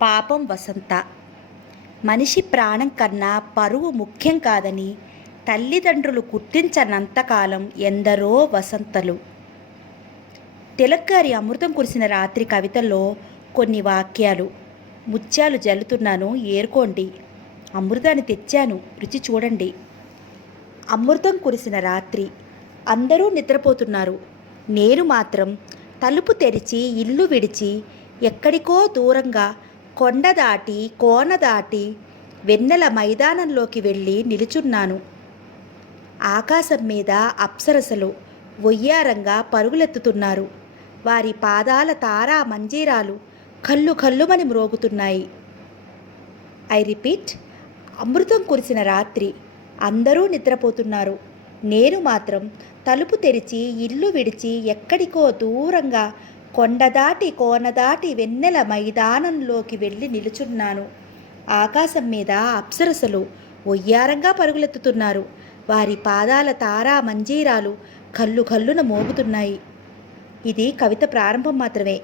పాపం వసంత. మనిషి ప్రాణం కన్నా పరువు ముఖ్యం కాదని తల్లిదండ్రులు గుర్తించనంతకాలం ఎందరో వసంతలు. తిలక్ గారి అమృతం కురిసిన రాత్రి కవితల్లో కొన్ని వాక్యాలు. ముత్యాలు జల్లుతున్నాను ఏరుకోండి, అమృతాన్ని తెచ్చాను రుచి చూడండి. అమృతం కురిసిన రాత్రి, అందరూ నిద్రపోతున్నారు. నేను మాత్రం తలుపు తెరిచి ఇల్లు విడిచి ఎక్కడికో దూరంగా కొండ దాటి కోన దాటి వెన్నెల మైదానంలోకి వెళ్ళి నిలుచున్నాను. ఆకాశం మీద అప్సరసలు వొయ్యారంగా పరుగులెత్తుతున్నారు. వారి పాదాల తారా మంజీరాలు కళ్ళు కళ్ళుమని మ్రోగుతున్నాయి. ఐ రిపీట్, అమృతం కురిసిన రాత్రి, అందరూ నిద్రపోతున్నారు. నేను మాత్రం తలుపు తెరిచి ఇల్లు విడిచి ఎక్కడికో దూరంగా కొండ దాటి కోన దాటి వెన్నెల మైదానంలోకి వెళ్ళి నిలుచున్నాను. ఆకాశం మీద అప్సరసలు ఒయ్యారంగా పరుగులెత్తుతున్నారు. వారి పాదాల తారా మంజీరాలు కళ్ళు కళ్ళున మోగుతున్నాయి. ఇది కవిత ప్రారంభం మాత్రమే.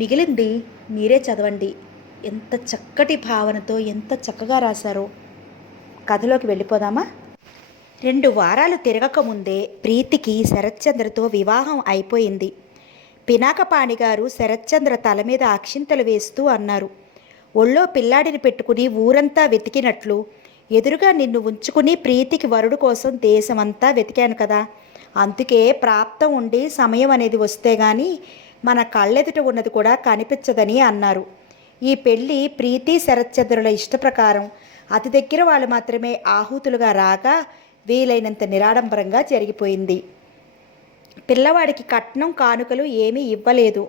మిగిలింది మీరే చదవండి. ఎంత చక్కటి భావనతో ఎంత చక్కగా రాశారో. కథలోకి వెళ్ళిపోదామా? 2 వారాలు తిరగకముందే ప్రీతికి శరత్చంద్రతో వివాహం అయిపోయింది. పినాకపాణి గారు శరత్చంద్ర తల మీద అక్షింతలు వేస్తూ అన్నారు, ఒళ్ళో పిల్లాడిని పెట్టుకుని ఊరంతా వెతికినట్లు ఎదురుగా నిన్ను ఉంచుకుని ప్రీతికి వరుడు కోసం దేశమంతా వెతికాను కదా. అందుకే ప్రాప్తం ఉండి సమయం అనేది వస్తే గాని మన కళ్ళెదుట ఉన్నది కూడా కనిపించదని అన్నారు. ఈ పెళ్ళి ప్రీతి శరత్చంద్రుల ఇష్టప్రకారం అతి దగ్గర వాళ్ళు మాత్రమే ఆహూతులుగా రాగా వీలైనంత నిరాడంబరంగా జరిగిపోయింది. పిల్లవాడికి కట్నం కానుకలు ఏమీ ఇవ్వలేదు.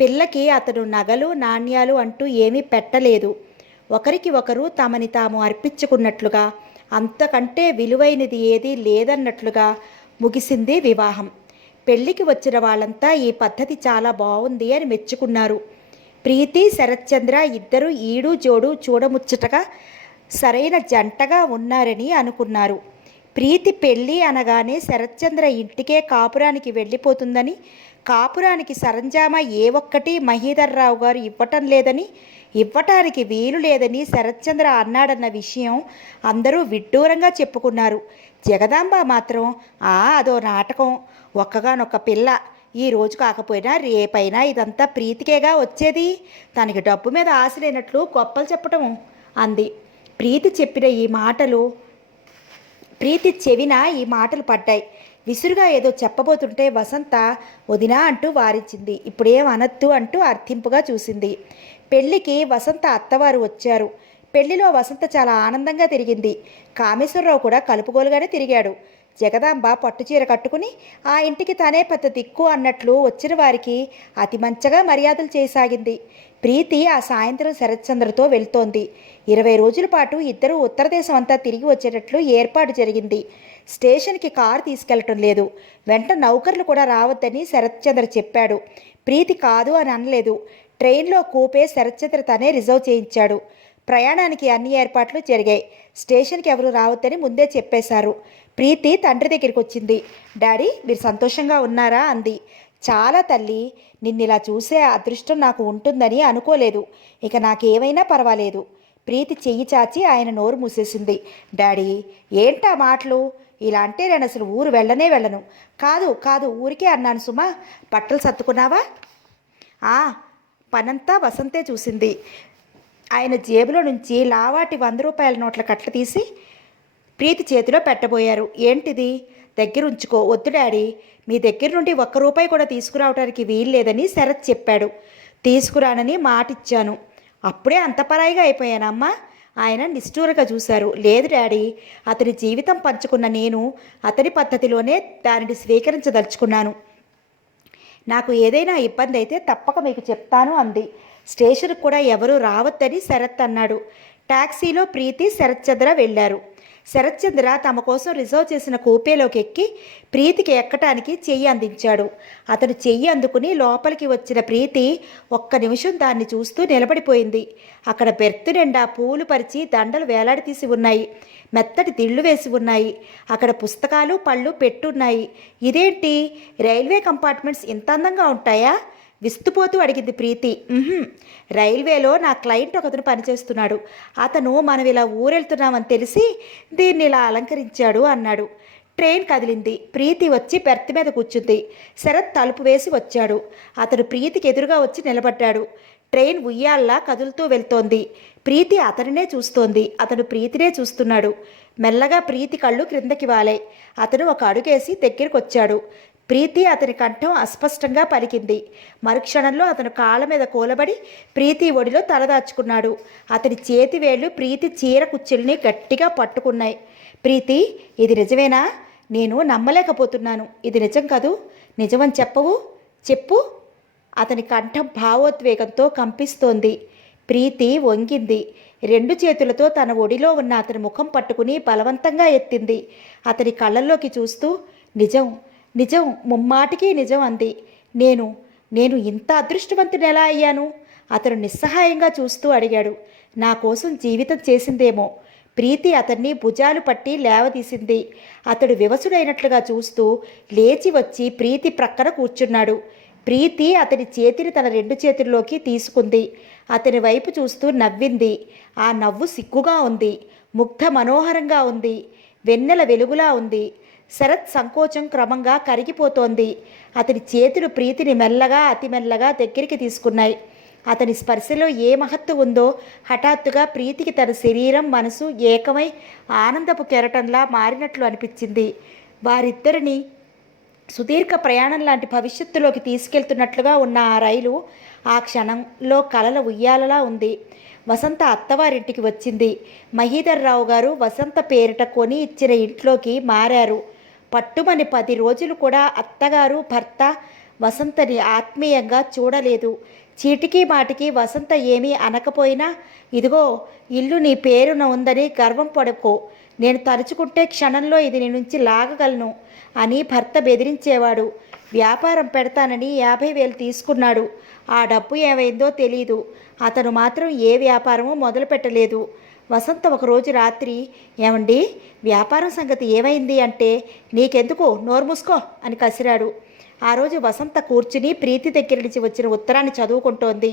పిల్లకి అతడు నగలు నాణ్యాలు అంటూ ఏమీ పెట్టలేదు. ఒకరికి ఒకరు తమని తాము అర్పించుకున్నట్లుగా, అంతకంటే విలువైనది ఏదీ లేదన్నట్లుగా ముగిసింది వివాహం. పెళ్లికి వచ్చిన వాళ్ళంతా ఈ పద్ధతి చాలా బాగుంది అని మెచ్చుకున్నారు. ప్రీతి శరత్చంద్ర ఇద్దరు ఈడు జోడు చూడముచ్చటగా సరైన జంటగా ఉన్నారని అనుకున్నారు. ప్రీతి పెళ్ళి అనగానే శరత్చంద్ర ఇంటికే కాపురానికి వెళ్ళిపోతుందని, కాపురానికి సరంజామా ఏ ఒక్కటి మహీధర్రావు గారు ఇవ్వటం లేదని, ఇవ్వటానికి వీలు లేదని శరత్చంద్ర అన్నాడన్న విషయం అందరూ విడ్డూరంగా చెప్పుకున్నారు. జగదాంబ మాత్రం అదో నాటకం, ఒక్కగానొక్క పిల్ల, ఈ రోజు కాకపోయినా రేపైనా ఇదంతా ప్రీతికేగా వచ్చేది, తనకి డబ్బు మీద ఆశ లేనట్లు గొప్పలు చెప్పటం అంది. ప్రీతి చెవిన ఈ మాటలు పడ్డాయి. విసురుగా ఏదో చెప్పబోతుంటే వసంత వదినా అంటూ వారించింది. ఇప్పుడేం అనొద్దు అంటూ అర్థింపుగా చూసింది. పెళ్లికి వసంత అత్తవారు వచ్చారు. పెళ్లిలో వసంత చాలా ఆనందంగా తిరిగింది. కామేశ్వరరావు కూడా కలుపుగోలుగానే తిరిగాడు. జగదాంబ పట్టుచీర కట్టుకుని ఆ ఇంటికి తనే పెద్ద దిక్కు అన్నట్లు వచ్చిన వారికి అతి మంచిగా మర్యాదలు చేయసాగింది. ప్రీతి ఆ సాయంత్రం శరత్చంద్రతో వెళ్తోంది. 20 రోజుల పాటు ఇద్దరూ ఉత్తర దేశం అంతా తిరిగి వచ్చేటట్లు ఏర్పాటు జరిగింది. స్టేషన్కి కారు తీసుకెళ్లటం లేదు. వెంట నౌకర్లు కూడా రావద్దని శరత్చంద్ర చెప్పాడు. ప్రీతి కాదు అని అనలేదు. ట్రైన్లో కూపే శరత్చంద్ర తనే రిజర్వ్ చేయించాడు. ప్రయాణానికి అన్ని ఏర్పాట్లు జరిగాయి. స్టేషన్కి ఎవరు రావద్దని ముందే చెప్పేశారు. ప్రీతి తండ్రి దగ్గరికి వచ్చింది. డాడీ, మీరు సంతోషంగా ఉన్నారా అంది. చాలా తల్లి, నిన్నిలా చూసే అదృష్టం నాకు ఉంటుందని అనుకోలేదు. ఇక నాకేమైనా పర్వాలేదు. ప్రీతి చెయ్యి చాచి ఆయన నోరు మూసేసింది. డాడీ, ఏంటా మాటలు? ఇలా అంటే నేను అసలు ఊరు వెళ్ళను. కాదు ఊరికే అన్నాను సుమా. బట్టలు సర్దుకున్నావా? పనంతా వసంతే చూసింది. ఆయన జేబులో నుంచి లావాటి 100 రూపాయల నోట్ల కట్టలు తీసి ప్రీతి చేతిలో పెట్టబోయారు. ఏంటిది? దగ్గర ఉంచుకో. వద్దు డాడీ, మీ దగ్గర నుండి 1 రూపాయి కూడా తీసుకురావడానికి వీల్లేదని శరత్ చెప్పాడు. తీసుకురానని మాటిచ్చాను. అప్పుడే అంత పరాయిగా అయిపోయానమ్మా. ఆయన నిష్ఠూరంగా చూశారు. లేదు డాడీ, అతని జీవితం పంచుకున్న నేను అతని పద్ధతిలోనే దానిని స్వీకరించదలుచుకున్నాను. నాకు ఏదైనా ఇబ్బంది అయితే తప్పక మీకు చెప్తాను అంది. స్టేషన్కి కూడా ఎవరూ రావద్దని శరత్ అన్నాడు. టాక్సీలో ప్రీతి శరత్చంద్ర వెళ్ళారు. శరత్చంద్ర తమ కోసం రిజర్వ్ చేసిన కూపేలోకి ఎక్కి ప్రీతికి ఎక్కటానికి చెయ్యి అందించాడు. అతను చెయ్యి అందుకుని లోపలికి వచ్చిన ప్రీతి ఒక్క నిమిషం దాన్ని చూస్తూ నిలబడిపోయింది. అక్కడ బెర్త్ నిండా పూలు పరిచి దండలు వేలాడతీసి ఉన్నాయి. మెత్తటి దిళ్ళు వేసి ఉన్నాయి. అక్కడ పుస్తకాలు పళ్ళు పెట్టున్నాయి. ఇదేంటి, రైల్వే కంపార్ట్మెంట్స్ ఇంత అందంగా ఉంటాయా? విస్తుపోతూ అడిగింది ప్రీతి. రైల్వేలో నా క్లయింట్ ఒకతను పనిచేస్తున్నాడు. అతను మనం ఇలా ఊరెళ్తున్నామని తెలిసి దీన్ని ఇలా అలంకరించాడు అన్నాడు. ట్రైన్ కదిలింది. ప్రీతి వచ్చి బెర్త్ మీద కూర్చుంది. శరత్ తలుపు వేసి వచ్చాడు. అతడు ప్రీతికి ఎదురుగా వచ్చి నిలబడ్డాడు. ట్రైన్ ఉయ్యాల్లా కదులుతూ వెళ్తోంది. ప్రీతి అతనినే చూస్తోంది. అతడు ప్రీతినే చూస్తున్నాడు. మెల్లగా ప్రీతి కళ్ళు క్రిందకి వాలాయి. అతను ఒక అడుగేసి దగ్గరికొచ్చాడు. ప్రీతి అతని కంఠం అస్పష్టంగా పలికింది. మరుక్షణంలో అతను కాళ్ళ మీద కూలబడి ప్రీతి ఒడిలో తలదాచుకున్నాడు. అతని చేతి వేళ్లు ప్రీతి చీర కుచ్చుల్ని గట్టిగా పట్టుకున్నాయి. ప్రీతి, ఇది నిజమేనా? నేను నమ్మలేకపోతున్నాను. ఇది నిజం కదూ? నిజమని చెప్పవు? చెప్పు. అతని కంఠం భావోద్వేగంతో కంపిస్తోంది. ప్రీతి వంగింది. రెండు చేతులతో తన ఒడిలో ఉన్న అతని ముఖం పట్టుకుని బలవంతంగా ఎత్తింది. అతని కళ్ళల్లోకి చూస్తూ, నిజం, నిజం, ముమ్మాటికి నిజం అంది. నేను ఇంత అదృష్టవంతుని ఎలా అయ్యాను? అతను నిస్సహాయంగా చూస్తూ అడిగాడు. నా కోసం జీవితం చేసిందేమో. ప్రీతి అతన్ని భుజాలు పట్టి లేవదీసింది. అతడు వివసుడైనట్లుగా చూస్తూ లేచి వచ్చి ప్రీతి ప్రక్కన కూర్చున్నాడు. ప్రీతి అతని చేతిని తన రెండు చేతుల్లోకి తీసుకుంది. అతని వైపు చూస్తూ నవ్వింది. ఆ నవ్వు సిగ్గుగా ఉంది, ముగ్ధ మనోహరంగా ఉంది, వెన్నెల వెలుగులా ఉంది. శరత్ సంకోచం క్రమంగా కరిగిపోతోంది. అతని చేతులు ప్రీతిని మెల్లగా అతి మెల్లగా దగ్గరికి తీసుకున్నాయి. అతని స్పర్శలో ఏ మహత్తు ఉందో హఠాత్తుగా ప్రీతికి తన శరీరం మనసు ఏకమై ఆనందపు కెరటంలా మారినట్లు అనిపించింది. వారిద్దరిని సుదీర్ఘ ప్రయాణం లాంటి భవిష్యత్తులోకి తీసుకెళ్తున్నట్లుగా ఉన్న ఆ రైలు ఆ క్షణంలో కలల ఉయ్యాలలా ఉంది. వసంత అత్తవారింటికి వచ్చింది. మహీధర్ రావు గారు వసంత పేరిట కొని ఇచ్చిన ఇంట్లోకి మారారు. పట్టుమని 10 రోజులు కూడా అత్తగారు భర్త వసంతని ఆత్మీయంగా చూడలేదు. చీటికి మాటికి వసంత ఏమీ అనకపోయినా, ఇదిగో ఇల్లు నీ పేరున ఉందని గర్వం పడుకో, నేను తలుచుకుంటే క్షణంలో ఇది నీ నుంచి లాగగలను అని భర్త బెదిరించేవాడు. వ్యాపారం పెడతానని 50,000 తీసుకున్నాడు. ఆ డబ్బు ఏమైందో తెలీదు. అతను మాత్రం ఏ వ్యాపారమూ మొదలు పెట్టలేదు. వసంత ఒకరోజు రాత్రి, ఏమండి, వ్యాపారం సంగతి ఏమైంది అంటే, నీకెందుకు, నోరు మూసుకో అని కసిరాడు. ఆ రోజు వసంత కూర్చుని ప్రీతి దగ్గర నుంచి వచ్చిన ఉత్తరాన్ని చదువుకుంటోంది.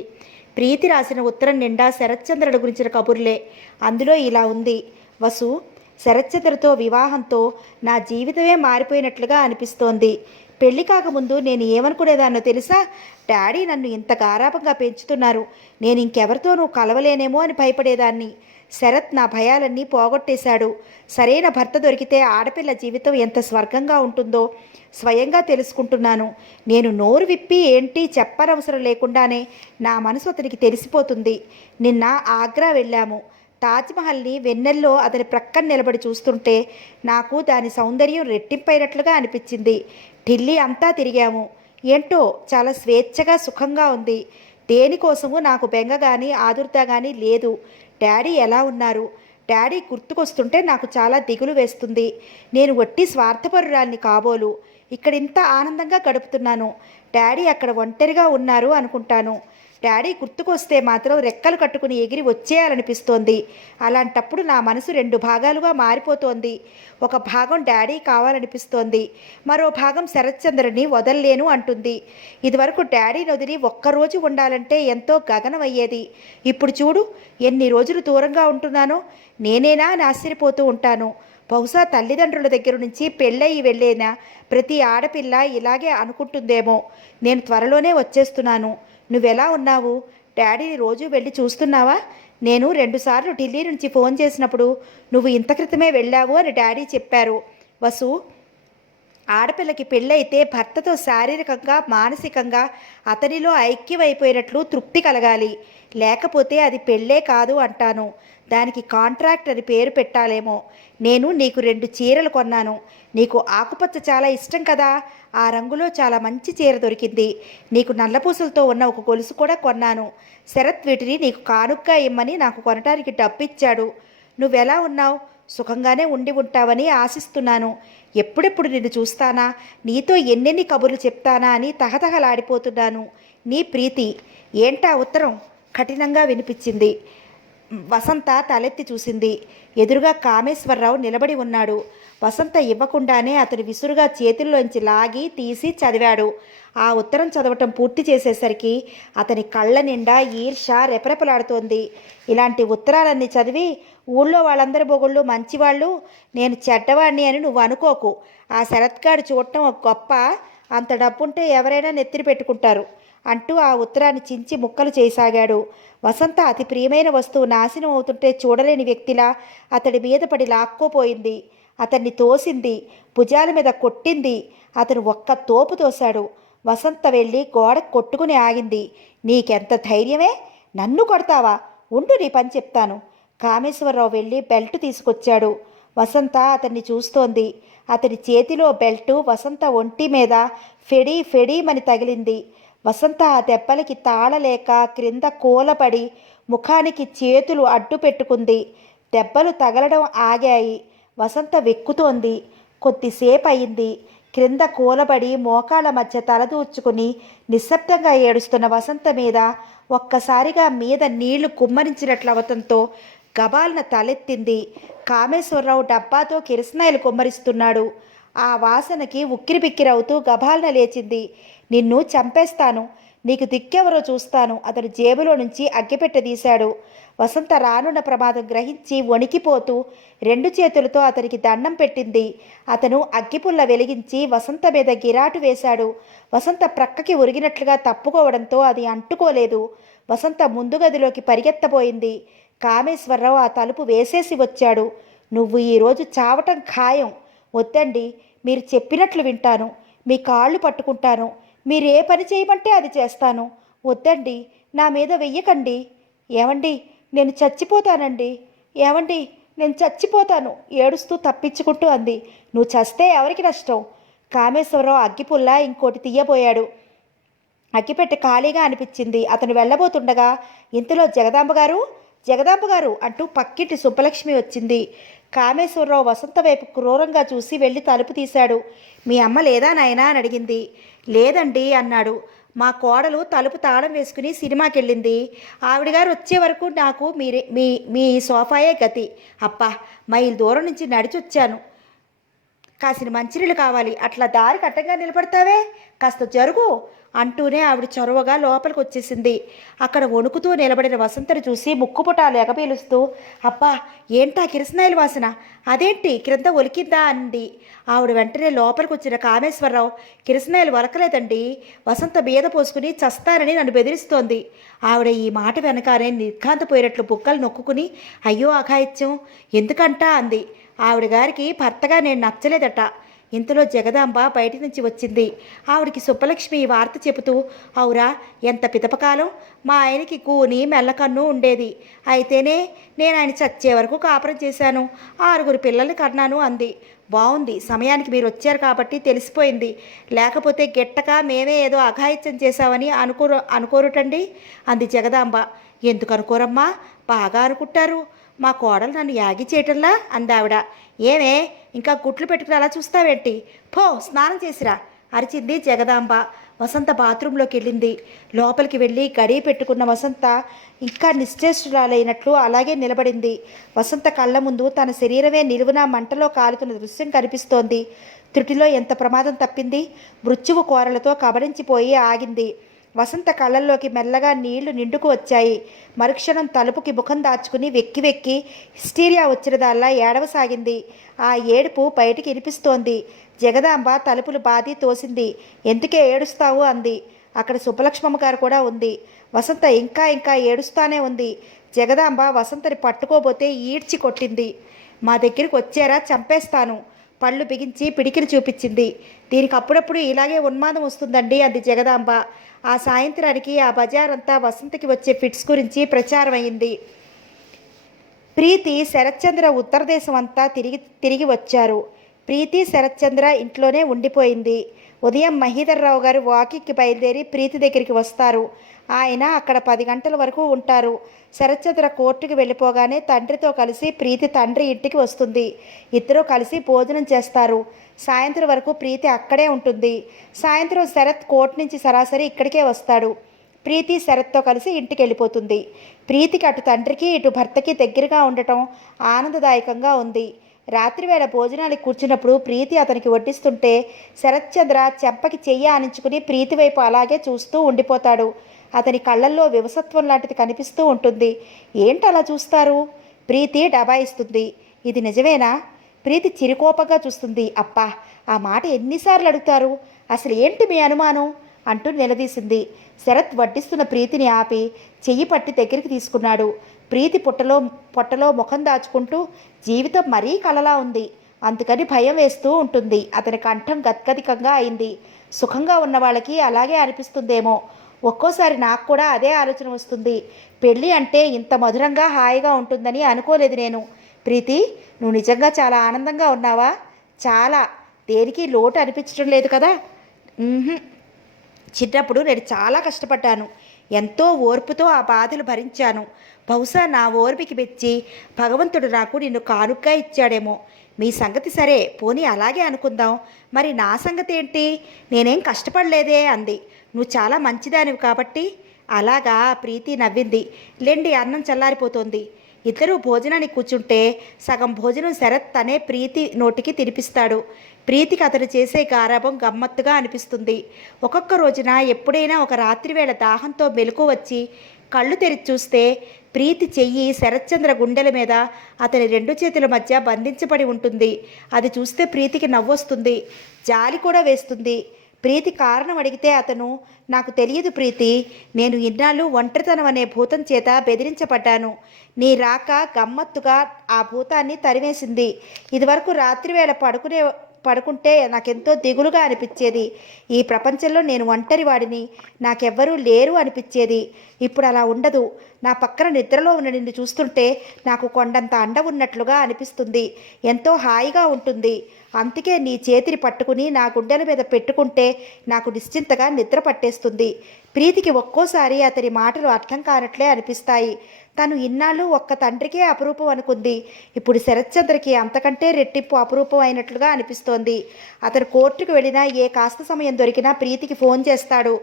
ప్రీతి రాసిన ఉత్తరం నిండా శరత్చంద్రుడి గురించిన కబుర్లే. అందులో ఇలా ఉంది: వసు, శరత్చంద్రతో వివాహంతో నా జీవితమే మారిపోయినట్లుగా అనిపిస్తోంది. పెళ్లి కాకముందు నేను ఏమనుకునేదాన్నో తెలుసా? డాడీ నన్ను ఇంత గారాబంగా పెంచుతున్నారు, నేను ఇంకెవరితోనూ కలవలేనేమో అని భయపడేదాన్ని. శరత్ నా భయాలన్నీ పోగొట్టేశాడు. సరైన భర్త దొరికితే ఆడపిల్ల జీవితం ఎంత స్వర్గంగా ఉంటుందో స్వయంగా తెలుసుకుంటున్నాను. నేను నోరు విప్పి ఏంటి చెప్పనవసరం లేకుండానే నా మనసు అతనికి తెలిసిపోతుంది. నిన్న ఆగ్రా వెళ్ళాము. తాజ్మహల్ని వెన్నెల్లో అతని ప్రక్కన నిలబడి చూస్తుంటే నాకు దాని సౌందర్యం రెట్టింపైనట్లుగా అనిపించింది. ఢిల్లీ అంతా తిరిగాము. ఏంటో చాలా స్వేచ్ఛగా సుఖంగా ఉంది. దేనికోసము నాకు బెంగ కానీ ఆదుర్త కానీ లేదు. డాడీ ఎలా ఉన్నారు? డాడీ గుర్తుకొస్తుంటే నాకు చాలా దిగులు వేస్తుంది. నేను వట్టి స్వార్థపరురాల్ని కాబోలు ఇక్కడ ఇంత ఆనందంగా గడుపుతున్నాను. డాడీ అక్కడ ఒంటరిగా ఉన్నారు అనుకుంటాను. డాడీ గుర్తుకొస్తే మాత్రం రెక్కలు కట్టుకుని ఎగిరి వచ్చేయాలనిపిస్తోంది. అలాంటప్పుడు నా మనసు 2 భాగాలుగా మారిపోతోంది. ఒక భాగం డాడీ కావాలనిపిస్తోంది, మరో భాగం శరత్చంద్రని వదల్లేను అంటుంది. ఇదివరకు డాడీని వదిలి ఒక్కరోజు ఉండాలంటే ఎంతో గగనమయ్యేది. ఇప్పుడు చూడు ఎన్ని రోజులు దూరంగా ఉంటున్నానో. నేనేనా అని ఆశ్చర్యపోతూ ఉంటాను. బహుశా తల్లిదండ్రుల దగ్గర నుంచి పెళ్ళయి వెళ్ళేనా ప్రతి ఆడపిల్ల ఇలాగే అనుకుంటుందేమో. నేను త్వరలోనే వచ్చేస్తున్నాను. నువ్వెలా ఉన్నావు? డాడీని రోజు వెళ్ళి చూస్తున్నావా? నేను 2 సార్లు ఢిల్లీ నుంచి ఫోన్ చేసినప్పుడు నువ్వు ఇంత క్రితమే వెళ్ళావు అని డాడీ చెప్పారు. వసు, ఆడపిల్లకి పెళ్ళైతే భర్తతో శారీరకంగా మానసికంగా అతనిలో ఐక్యమైపోయినట్లు తృప్తి కలగాలి. లేకపోతే అది పెళ్ళే కాదు అంటాను. దానికి కాంట్రాక్ట్ అని పేరు పెట్టాలేమో. నేను నీకు 2 చీరలు కొన్నాను. నీకు ఆకుపచ్చ చాలా ఇష్టం కదా, ఆ రంగులో చాలా మంచి చీర దొరికింది. నీకు నల్లపూసలతో ఉన్న ఒక గొలుసు కూడా కొన్నాను. శరత్ వీటిని నీకు కానుగ్గా ఇమ్మని నాకు కొనటానికి డబ్బు ఇచ్చాడు. నువ్వెలా ఉన్నావు? సుఖంగానే ఉండి ఉంటావని ఆశిస్తున్నాను. ఎప్పుడెప్పుడు నిన్ను చూస్తానా, నీతో ఎన్నెన్ని కబుర్లు చెప్తానా అని తహతహలాడిపోతున్నాను. నీ ప్రీతి. ఏంటా ఉత్తరం? కఠినంగా వినిపించింది. వసంత తలెత్తి చూసింది. ఎదురుగా కామేశ్వరరావు నిలబడి ఉన్నాడు. వసంత ఇవ్వకుండానే అతను విసురుగా చేతుల్లోంచి లాగి తీసి చదివాడు. ఆ ఉత్తరం చదవటం పూర్తి చేసేసరికి అతని కళ్ళ నిండా ఈర్ష్య రెపరెపలాడుతోంది. ఇలాంటి ఉత్తరాలన్నీ చదివి ఊళ్ళో వాళ్ళందరి బొగుళ్ళు మంచివాళ్ళు, నేను చెడ్డవాణ్ణి అని నువ్వు అనుకోకు. ఆ శరత్గాడు చూడటం ఒక గొప్ప, అంత డబ్బుంటే ఎవరైనా నెత్తిన పెట్టుకుంటారు అంటూ ఆ ఉత్తరాన్ని చించి ముక్కలు చేయసాగాడు. వసంత అతి ప్రియమైన వస్తువు నాశనం అవుతుంటే చూడలేని వ్యక్తిలా అతడి మీద పడి లాక్కోపోయింది. అతన్ని తోసింది, భుజాల మీద కొట్టింది. అతను ఒక్క తోపు తోశాడు. వసంత వెళ్ళి గోడ కొట్టుకుని ఆగింది. నీకెంత ధైర్యమే, నన్ను కొడతావా? ఉండు, నీ పని చెప్తాను. కామేశ్వరరావు వెళ్ళి బెల్ట్ తీసుకొచ్చాడు. వసంత అతన్ని చూస్తోంది. అతడి చేతిలో బెల్టు వసంత ఒంటి మీద ఫెడీ ఫెడీమని తగిలింది. వసంత ఆ దెబ్బలకి తాళలేక క్రింద కూలపడి ముఖానికి చేతులు అడ్డు పెట్టుకుంది. దెబ్బలు తగలడం ఆగాయి. వసంత వెక్కుతోంది. కొద్దిసేపు అయింది. క్రింద కూలబడి మోకాళ్ళ మధ్య తలదూర్చుకుని నిశ్శబ్దంగా ఏడుస్తున్న వసంత మీద ఒక్కసారిగా మీద నీళ్లు కుమ్మరించినట్లు అవతంతో గబాలన తలెత్తింది. కామేశ్వరరావు డబ్బాతో కిరసనాయిలు కుమ్మరిస్తున్నాడు. ఆ వాసనకి ఉక్కిరిబిక్కిరవుతూ గబాలన లేచింది. నిన్ను చంపేస్తాను, నీకు దిక్కెవరో చూస్తాను. అతను జేబులో నుంచి అగ్గిపెట్టె తీశాడు. వసంత రానున్న ప్రమాదం గ్రహించి వణికిపోతూ రెండు చేతులతో అతనికి దండం పెట్టింది. అతను అగ్గిపుల్ల వెలిగించి వసంత మీద గిరాటు వేశాడు. వసంత ప్రక్కకి ఉరిగినట్లుగా తప్పుకోవడంతో అది అంటుకోలేదు. వసంత ముందు గదిలోకి పరిగెత్తబోయింది. కామేశ్వరరావు ఆ తలుపు వేసేసి వచ్చాడు. నువ్వు ఈరోజు చావటం ఖాయం. వద్దండి, మీరు చెప్పినట్లు వింటాను, మీ కాళ్ళు పట్టుకుంటాను, మీరే పని చేయమంటే అది చేస్తాను. వద్దండి, నా మీద వెయ్యకండి. ఏమండి, నేను చచ్చిపోతానండి. ఏమండి, నేను చచ్చిపోతాను ఏడుస్తూ తప్పించుకుంటూ అంది. నువ్వు చస్తే ఎవరికి నష్టం? కామేశ్వరరావు అగ్గిపుల్ల ఇంకోటి తీయబోయాడు. అగ్గిపెట్టె ఖాళీగా అనిపించింది. అతను వెళ్ళబోతుండగా ఇంతలో జగదాంబ గారు అంటూ పక్కింటి సుబ్బలక్ష్మి వచ్చింది. కామేశ్వరరావు వసంత వైపు క్రూరంగా చూసి వెళ్ళి తలుపు తీశాడు. మీ అమ్మ లేదా నాయనా అని అడిగింది. లేదండి అన్నాడు. మా కోడలు తలుపు తాళం వేసుకుని సినిమాకి వెళ్ళింది. ఆవిడగారు వచ్చే వరకు నాకు మీ సోఫాయే గతి. అబ్బా, మైల్ దూరం నుంచి నడిచొచ్చాను. కాసిన మంచినీళ్ళు కావాలి. అట్లా దారి కట్టంగా నిలబడతావే, కాస్త జరుగు అంటూనే ఆవిడ చొరవగా లోపలికి వచ్చేసింది. అక్కడ వణుకుతూ నిలబడిన వసంతను చూసి ముక్కుపుటాలు ఎగపీలుస్తూ, అబ్బా ఏంటా కిరసనాయిల వాసన, అదేంటి క్రింద ఒలికిందా అంది. ఆవిడ వెంటనే లోపలికి వచ్చిన కామేశ్వరరావు, కిరసనాయిలు ఒలకలేదండి, వసంత బీద పోసుకుని చస్తానని నన్ను బెదిరిస్తోంది. ఆవిడ ఈ మాట వెనకానే నిర్ఘాంతపోయినట్లు బుక్కలు నొక్కుని, అయ్యో అఘాయిత్యం, ఎందుకంటా అంది. ఆవిడ గారికి భర్తగా నేను నచ్చలేదట. ఇంతలో జగదాంబ బయటి నుంచి వచ్చింది. ఆవిడికి సుబ్బలక్ష్మి ఈ వార్త చెబుతూ, అవురా, ఎంత పితపకాలం, మా ఆయనకి కూని మెల్లకన్ను ఉండేది. అయితేనే నేను ఆయన చచ్చే వరకు కాపురం చేశాను, 6 పిల్లల్ని కన్నాను అంది. బాగుంది, సమయానికి మీరు వచ్చారు కాబట్టి తెలిసిపోయింది, లేకపోతే గిట్టక మేమే ఏదో అఘాయిత్యం చేశామని అనుకోరుటండి అంది జగదాంబ. ఎందుకు అనుకోరమ్మా, బాగా అనుకుంటారు, మా కోడలు నన్ను యాగి చేయటంలా అందావిడ. ఏమే, ఇంకా గుట్లు పెట్టుకుని అలా చూస్తావేంటి, పో స్నానం చేసిరా అరిచింది జగదాంబ. వసంత బాత్రూంలోకి వెళ్ళింది. లోపలికి వెళ్ళి గడియ పెట్టుకున్న వసంత ఇంకా నిశ్చేష్టురాలైనట్లు అలాగే నిలబడింది. వసంత కళ్ళ ముందు తన శరీరమే నిలువున మంటలో కాలుతున్న దృశ్యం కనిపిస్తోంది. త్రుటిలో ఎంత ప్రమాదం తప్పింది. మృత్యువు కోరలతో కబడించిపోయి ఆగింది. వసంత కళ్ళల్లోకి మెల్లగా నీళ్లు నిండుకు వచ్చాయి. మరుక్షణం తలుపుకి ముఖం దాచుకుని వెక్కి వెక్కి హిస్టీరియా వచ్చినదాల్లా ఏడవసాగింది. ఆ ఏడుపు బయటికి వినిపిస్తోంది. జగదాంబ తలుపులు బాది తోసింది. ఎందుకే ఏడుస్తావు అంది. అక్కడ సుబ్బలక్ష్మమ్మ గారు కూడా ఉంది. వసంత ఇంకా ఇంకా ఏడుస్తానే ఉంది. జగదాంబ వసంతని పట్టుకోబోతే ఈడ్చి కొట్టింది. మా దగ్గరికి వచ్చారా చంపేస్తాను, పళ్ళు బిగించి పిడికిలు చూపించింది. దీనికి అప్పుడప్పుడు ఇలాగే ఉన్మాదం వస్తుందండి అంది జగదాంబ. ఆ సాయంత్రానికి ఆ బజారంతా వసంతకి వచ్చే ఫిట్స్ గురించి ప్రచారం అయింది. ప్రీతి, శరత్చంద్ర ఉత్తరదేశం అంతా తిరిగి వచ్చారు. ప్రీతి శరత్చంద్ర ఇంట్లోనే ఉండిపోయింది. ఉదయం మహీధర్రావు గారు వాకింగ్కి బయలుదేరి ప్రీతి దగ్గరికి వస్తారు. ఆయన అక్కడ 10 గంటల వరకు ఉంటారు. శరత్చంద్ర కోర్టుకి వెళ్ళిపోగానే తండ్రితో కలిసి ప్రీతి తండ్రి ఇంటికి వస్తుంది. ఇద్దరూ కలిసి భోజనం చేస్తారు. సాయంత్రం వరకు ప్రీతి అక్కడే ఉంటుంది. సాయంత్రం శరత్ కోర్టు నుంచి సరాసరి ఇక్కడికే వస్తాడు. ప్రీతి శరత్తో కలిసి ఇంటికి వెళ్ళిపోతుంది. ప్రీతికి అటు తండ్రికి ఇటు భర్తకి దగ్గరగా ఉండటం ఆనందదాయకంగా ఉంది. రాత్రివేళ భోజనానికి కూర్చున్నప్పుడు ప్రీతి అతనికి వడ్డిస్తుంటే శరత్చంద్ర చెంపకి చెయ్యి ఆనించుకుని ప్రీతి వైపు అలాగే చూస్తూ ఉండిపోతాడు. అతని కళ్ళల్లో వివసత్వం లాంటిది కనిపిస్తూ ఉంటుంది. ఏంటలా చూస్తారు? ప్రీతి డబాయిస్తుంది. ఇది నిజమేనా? ప్రీతి చిరుకోపంగా చూస్తుంది. అప్పా, ఆ మాట ఎన్నిసార్లు అడుగుతారు? అసలు ఏంటి మీ అనుమానం అంటూ నిలదీసింది. శరత్ వడ్డిస్తున్న ప్రీతిని ఆపి చెయ్యి పట్టి దగ్గరికి తీసుకున్నాడు. ప్రీతి పొట్టలో ముఖం దాచుకుంటూ జీవితం మరీ కలలా ఉంది, అందుకని భయం వేస్తూ ఉంటుంది. అతని కంఠం గద్గదికంగా అయింది. సుఖంగా ఉన్న వాళ్ళకి అలాగే అనిపిస్తుందేమో. ఒక్కోసారి నాకు కూడా అదే ఆలోచన వస్తుంది. పెళ్ళి అంటే ఇంత మధురంగా హాయిగా ఉంటుందని అనుకోలేదు నేను. ప్రీతి, నువ్వు నిజంగా చాలా ఆనందంగా ఉన్నావా? చాలా. దేనికి లోటు అనిపించడం లేదు కదా? చిన్నప్పుడు నేను చాలా కష్టపడ్డాను. ఎంతో ఓర్పుతో ఆ బాధలు భరించాను. బహుశా నా ఓర్పుకి మెచ్చి భగవంతుడు నాకు నిన్ను కానుగ్గా ఇచ్చాడేమో. మీ సంగతి సరే, పోనీ అలాగే అనుకుందాం. మరి నా సంగతి ఏంటి? నేనేం కష్టపడలేదే అంది. నువ్వు చాలా మంచిదానివి కాబట్టి. అలాగా? ప్రీతి నవ్వింది. లెండి, అన్నం చల్లారిపోతోంది. ఇద్దరూ భోజనానికి కూర్చుంటే సగం భోజనం శరత్ తనే ప్రీతి నోటికి తినిపిస్తాడు. ప్రీతికి అతను చేసే గారాబం గమ్మత్తుగా అనిపిస్తుంది. ఒక్కొక్క రోజున ఎప్పుడైనా ఒక రాత్రివేళ దాహంతో మెలకు వచ్చి కళ్ళు తెరిచి చూస్తే ప్రీతి చెయ్యి శరత్చంద్ర గుండెల మీద అతని రెండు చేతుల మధ్య బంధించబడి ఉంటుంది. అది చూస్తే ప్రీతికి నవ్వొస్తుంది, జాలి కూడా వేస్తుంది. ప్రీతి కారణం అడిగితే అతను, నాకు తెలియదు ప్రీతి, నేను ఇన్నాళ్ళు ఒంటరితనం అనే భూతం చేత బెదిరించబడ్డాను. నీ రాక గమ్మత్తుగా ఆ భూతాన్ని తరివేసింది. ఇదివరకు రాత్రివేళ పడుకుంటే నాకెంతో దిగులుగా అనిపించేది. ఈ ప్రపంచంలో నేను ఒంటరి వాడిని, నాకెవ్వరూ లేరు అనిపించేది. ఇప్పుడు అలా ఉండదు. నా పక్కన నిద్రలో ఉన్న నిన్ను చూస్తుంటే నాకు కొండంత అండ ఉన్నట్లుగా అనిపిస్తుంది. ఎంతో హాయిగా ఉంటుంది. అందుకే నీ చేతిని పట్టుకుని నా గుండెల మీద పెట్టుకుంటే నాకు నిశ్చింతగా నిద్ర పట్టేస్తుంది. ప్రీతికి ఒక్కోసారి అతని మాటలు అర్థం కానట్లే అనిపిస్తాయి. తను ఇన్నాళ్ళు ఒక్క తండ్రికే అపురూపం అనుకుంది. ఇప్పుడు శరత్చంద్రకి అంతకంటే రెట్టింపు అపురూపం అయినట్లుగా అనిపిస్తోంది. అతను కోర్టుకు వెళ్ళినా ఏ కాస్త సమయం దొరికినా ప్రీతికి ఫోన్ చేస్తాడు.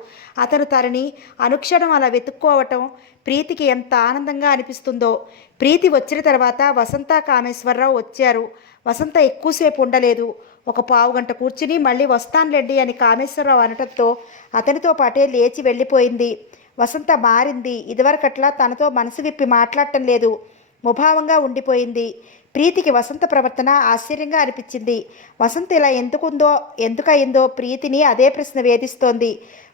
అతను తనని అనుక్షణం అలా వెతుక్కోవటం ప్రీతికి ఎంత ఆనందంగా అనిపిస్తుందో. ప్రీతి వచ్చిన తర్వాత వసంత కామేశ్వరరావు వచ్చారు. వసంత ఎక్కువసేపు ఉండలేదు. ఒక పావుగంట కూర్చుని మళ్ళీ వస్తానులేండి అని కామేశ్వరరావు అనటంతో అతనితో పాటే లేచి వెళ్ళిపోయింది. వసంత మారింది. ఇదివరకట్లా తనతో మనసు విప్పి మాట్లాడటం లేదు, ముభావంగా ఉండిపోయింది. ప్రీతికి వసంత ప్రవర్తన ఆశ్చర్యంగా అనిపించింది. వసంత ఇలా ఎందుకయిందో ప్రీతిని అదే ప్రశ్న వేధిస్తోంది.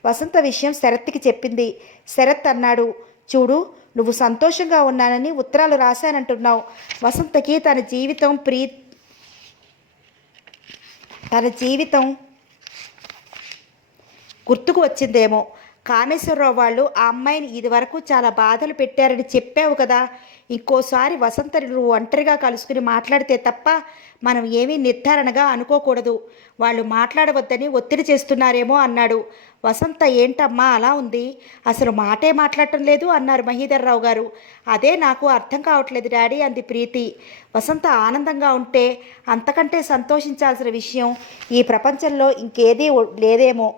వసంత విషయం శరత్కి చెప్పింది. శరత్ అన్నాడు, చూడు, నువ్వు సంతోషంగా ఉన్నానని ఉత్తరాలు రాశానంటున్నావు. వసంతకి తన జీవితం గుర్తుకు వచ్చిందేమో. కామేశ్వరరావు వాళ్ళు ఆ అమ్మాయిని ఇదివరకు చాలా బాధలు పెట్టారని చెప్పావు కదా. ఇంకోసారి వసంతని నువ్వు ఒంటరిగా కలుసుకుని మాట్లాడితే తప్ప మనం ఏమీ నిర్ధారణగా అనుకోకూడదు. వాళ్ళు మాట్లాడవద్దని ఒత్తిడి చేస్తున్నారేమో అన్నాడు. వసంత, ఏంటమ్మా అలా ఉంది? అసలు మాటే మాట్లాడటం లేదు అన్నారు మహీధర్రావు గారు. అదే నాకు అర్థం కావట్లేదు డాడీ అంది ప్రీతి. వసంత ఆనందంగా ఉంటే అంతకంటే సంతోషించాల్సిన విషయం ఈ ప్రపంచంలో ఇంకేదీ లేదేమో.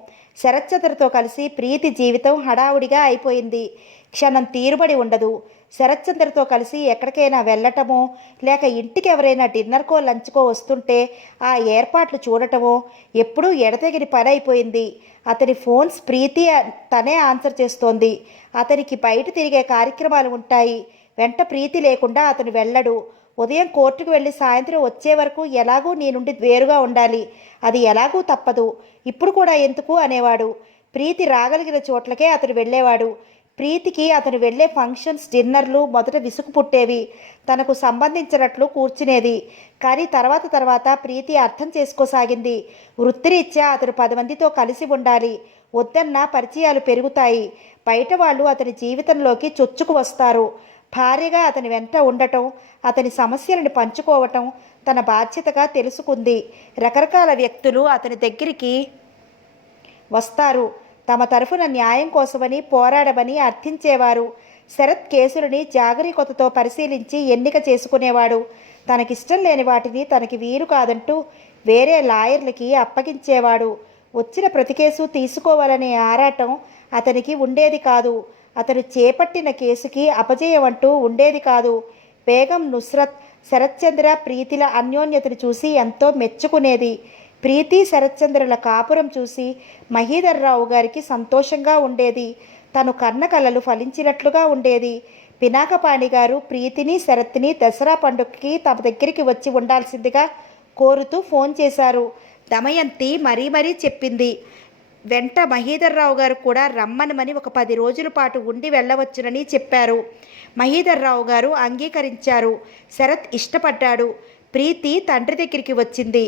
శరత్చంద్రతో కలిసి ప్రీతి జీవితం హడావుడిగా అయిపోయింది. క్షణం తీరుబడి ఉండదు. శరత్చంద్రతో కలిసి ఎక్కడికైనా వెళ్ళటమో లేక ఇంటికి ఎవరైనా డిన్నర్కో లంచ్కో వస్తుంటే ఆ ఏర్పాట్లు చూడటమో ఎప్పుడూ ఎడతెగిన పని అయిపోయింది. అతని ఫోన్స్ ప్రీతి తనే ఆన్సర్ చేస్తోంది. అతనికి బయట తిరిగే కార్యక్రమాలు ఉంటాయి. వెంట ప్రీతి లేకుండా అతను వెళ్ళడు. ఉదయం కోర్టుకు వెళ్ళి సాయంత్రం వచ్చే వరకు ఎలాగూ నీ నుండి వేరుగా ఉండాలి. అది ఎలాగూ తప్పదు. ఇప్పుడు కూడా ఎందుకు అనేవాడు. ప్రీతి రాగలిగిన చోట్లకే అతను వెళ్ళేవాడు. ప్రీతికి అతను వెళ్ళే ఫంక్షన్స్, డిన్నర్లు మొదట విసుగు పుట్టేవి. తనకు సంబంధించినట్లు కూర్చునేది. కానీ తర్వాత ప్రీతి అర్థం చేసుకోసాగింది. వృత్తిరీత్యా అతను 10 మందితో కలిసి ఉండాలి. వద్దన్న పరిచయాలు పెరుగుతాయి. బయట వాళ్ళు అతని జీవితంలోకి చొచ్చుకు వస్తారు. భార్యగా అతని వెంట ఉండటం, అతని సమస్యలను పంచుకోవటం తన బాధ్యతగా తెలుసుకుంది. రకరకాల వ్యక్తులు అతని దగ్గరికి వస్తారు. తమ తరఫున న్యాయం కోసమని పోరాడమని అర్థించేవారు. శరత్ కేసులని జాగరూకతతో పరిశీలించి ఎన్నిక చేసుకునేవాడు. తనకిష్టం లేని వాటిని తనకి వీలు కాదంటూ వేరే లాయర్లకి అప్పగించేవాడు. వచ్చిన ప్రతి కేసు తీసుకోవాలనే ఆరాటం అతనికి ఉండేది కాదు. అతను చేపట్టిన కేసుకి అపజయం అంటూ ఉండేది కాదు. బేగం నుస్రత్ శరత్చంద్ర ప్రీతిల అన్యోన్యతను చూసి ఎంతో మెచ్చుకునేది. ప్రీతి శరత్చంద్రుల కాపురం చూసి మహీధర్రావు గారికి సంతోషంగా ఉండేది. తను కన్న కలలు ఫలించినట్లుగా ఉండేది. పినాకపాణి గారు ప్రీతిని శరత్ని దసరా పండుగకి తమ దగ్గరికి వచ్చి ఉండాల్సిందిగా కోరుతూ ఫోన్ చేశారు. దమయంతి మరీ మరీ చెప్పింది. వెంట మహీధర్రావు గారు కూడా రమ్మనమని ఒక 10 రోజుల పాటు ఉండి వెళ్ళవచ్చునని చెప్పారు. మహీధర్రావు గారు అంగీకరించారు. శరత్ ఇష్టపడ్డాడు. ప్రీతి తండ్రి దగ్గరికి వచ్చింది.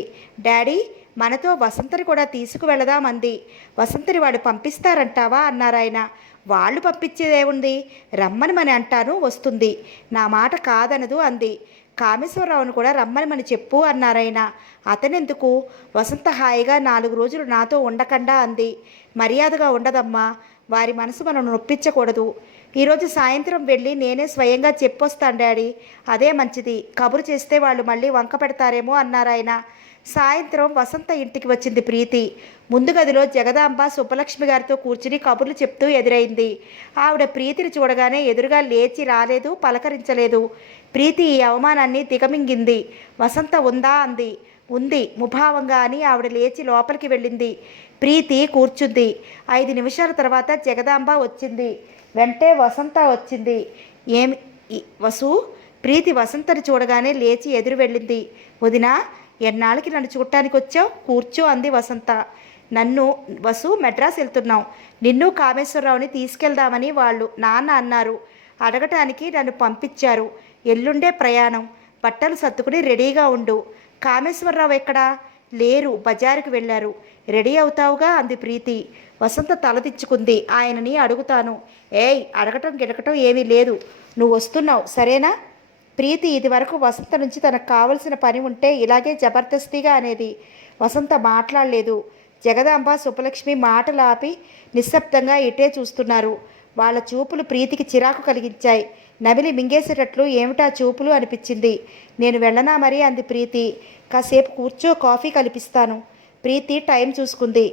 డాడీ, మనతో వసంతని కూడా తీసుకువెళదామంది. వసంతని వాడు పంపిస్తారంటావా అన్నారాయన. వాళ్ళు పంపించేదేముంది, రమ్మనమని అంటాను, వస్తుంది. నా మాట కాదనదు అంది. కామేశ్వరరావును కూడా రమ్మనమని చెప్పు అన్నారాయన. అతనెందుకు, వసంత హాయిగా 4 రోజులు నాతో ఉండకుండా అంది. మర్యాదగా ఉండదమ్మా, వారి మనసు మనం నొప్పించకూడదు. ఈరోజు సాయంత్రం వెళ్ళి నేనే స్వయంగా చెప్పొస్తాను డాడీ. అదే మంచిది. కబురు చేస్తే వాళ్ళు మళ్ళీ వంక పెడతారేమో అన్నారాయన. సాయంత్రం వసంత ఇంటికి వచ్చింది ప్రీతి. ముందు గదిలో జగదాంబ సుబ్బలక్ష్మి గారితో కూర్చుని కబుర్లు చెప్తూ ఎదురైంది. ఆవిడ ప్రీతిని చూడగానే ఎదురుగా లేచి రాలేదు, పలకరించలేదు. ప్రీతి ఈ అవమానాన్ని దిగమింగింది. వసంత ఉందా అంది. ఉంది ముభావంగా అని ఆవిడ లేచి లోపలికి వెళ్ళింది. ప్రీతి కూర్చుంది. 5 నిమిషాల తర్వాత జగదాంబ వచ్చింది. వెంటే వసంత వచ్చింది. ఏమి వసు? ప్రీతి వసంతని చూడగానే లేచి ఎదురు వెళ్ళింది. వదినా, ఎన్నాళ్ళకి నన్ను చూడటానికి వచ్చావు? కూర్చో అంది వసంత. నన్ను వసు మెడ్రాస్ వెళ్తున్నాం, నిన్ను కామేశ్వరరావుని తీసుకెళ్దామని వాళ్ళు నాన్న అన్నారు. అడగటానికి నన్ను పంపించారు. ఎల్లుండే ప్రయాణం. బట్టలు సర్దుకుని రెడీగా ఉండు. కామేశ్వరరావు ఎక్కడా? లేరు, బజారుకు వెళ్ళారు. రెడీ అవుతావుగా అంది ప్రీతి. వసంత తలదిచ్చుకుంది. ఆయనని అడుగుతాను. ఏయ్, అడగటం గిడకటం ఏమీ లేదు, నువ్వు వస్తున్నావు సరేనా? ప్రీతి ఇదివరకు వసంత నుంచి తనకు కావలసిన పని ఉంటే ఇలాగే జబర్దస్తిగా అనేది. వసంత మాట్లాడలేదు. జగదాంబ సుబ్బలక్ష్మి మాటలు ఆపి నిశ్శబ్దంగా ఇటే చూస్తున్నారు. వాళ్ళ చూపులు ప్రీతికి చిరాకు కలిగించాయి. నమిలి మింగేసేటట్లు ఏమిటా చూపులు అనిపించింది. నేను వెళ్ళనా మరి అంది ప్రీతి. కాసేపు కూర్చో, కాఫీ కల్పిస్తాను. ప్రీతి టైం చూసుకుంది.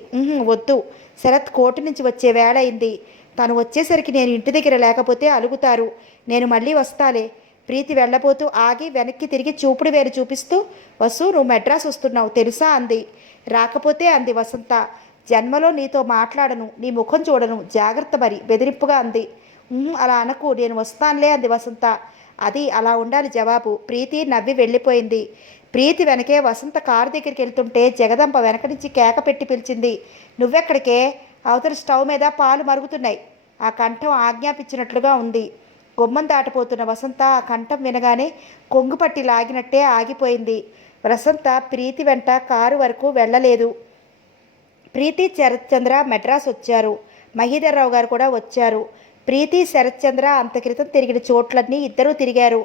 వద్దు, శరత్ కోర్టు నుంచి వచ్చే వేళ అయింది. తను వచ్చేసరికి నేను ఇంటి దగ్గర లేకపోతే అలుగుతారు. నేను మళ్ళీ వస్తాలే. ప్రీతి వెళ్ళబోతూ ఆగి వెనక్కి తిరిగి చూపుడు వేరు చూపిస్తూ, వసు, నువ్వు మెడ్రాస్ వస్తున్నావు తెలుసా అంది. రాకపోతే అంది వసంత. జన్మలో నీతో మాట్లాడను, నీ ముఖం చూడను, జాగ్రత్త మరి బెదిరింపుగా అంది. అలా అనకు, నేను వస్తానులే అంది వసంత. అది అలా ఉండాలి జవాబు. ప్రీతి నవ్వి వెళ్ళిపోయింది. ప్రీతి వెనకే వసంత కారు దగ్గరికి వెళ్తుంటే జగదంబ వెనక నుంచి కేక పెట్టి పిలిచింది. నువ్వెక్కడికే? అవతల స్టవ్ మీద పాలు మరుగుతున్నాయి. ఆ కంఠం ఆజ్ఞాపించినట్లుగా ఉంది. గుమ్మం దాటిపోతున్న వసంత ఆ కంఠం వినగానే కొంగుపట్టి లాగినట్టే ఆగిపోయింది. వసంత ప్రీతి వెంట కారు వరకు వెళ్ళలేదు. ప్రీతి శరత్చంద్ర మెడ్రాస్ వచ్చారు. మహీధర్రావు గారు కూడా వచ్చారు. ప్రీతి శరత్చంద్ర అంత క్రితం తిరిగిన చోట్లన్నీ ఇద్దరూ తిరిగారు.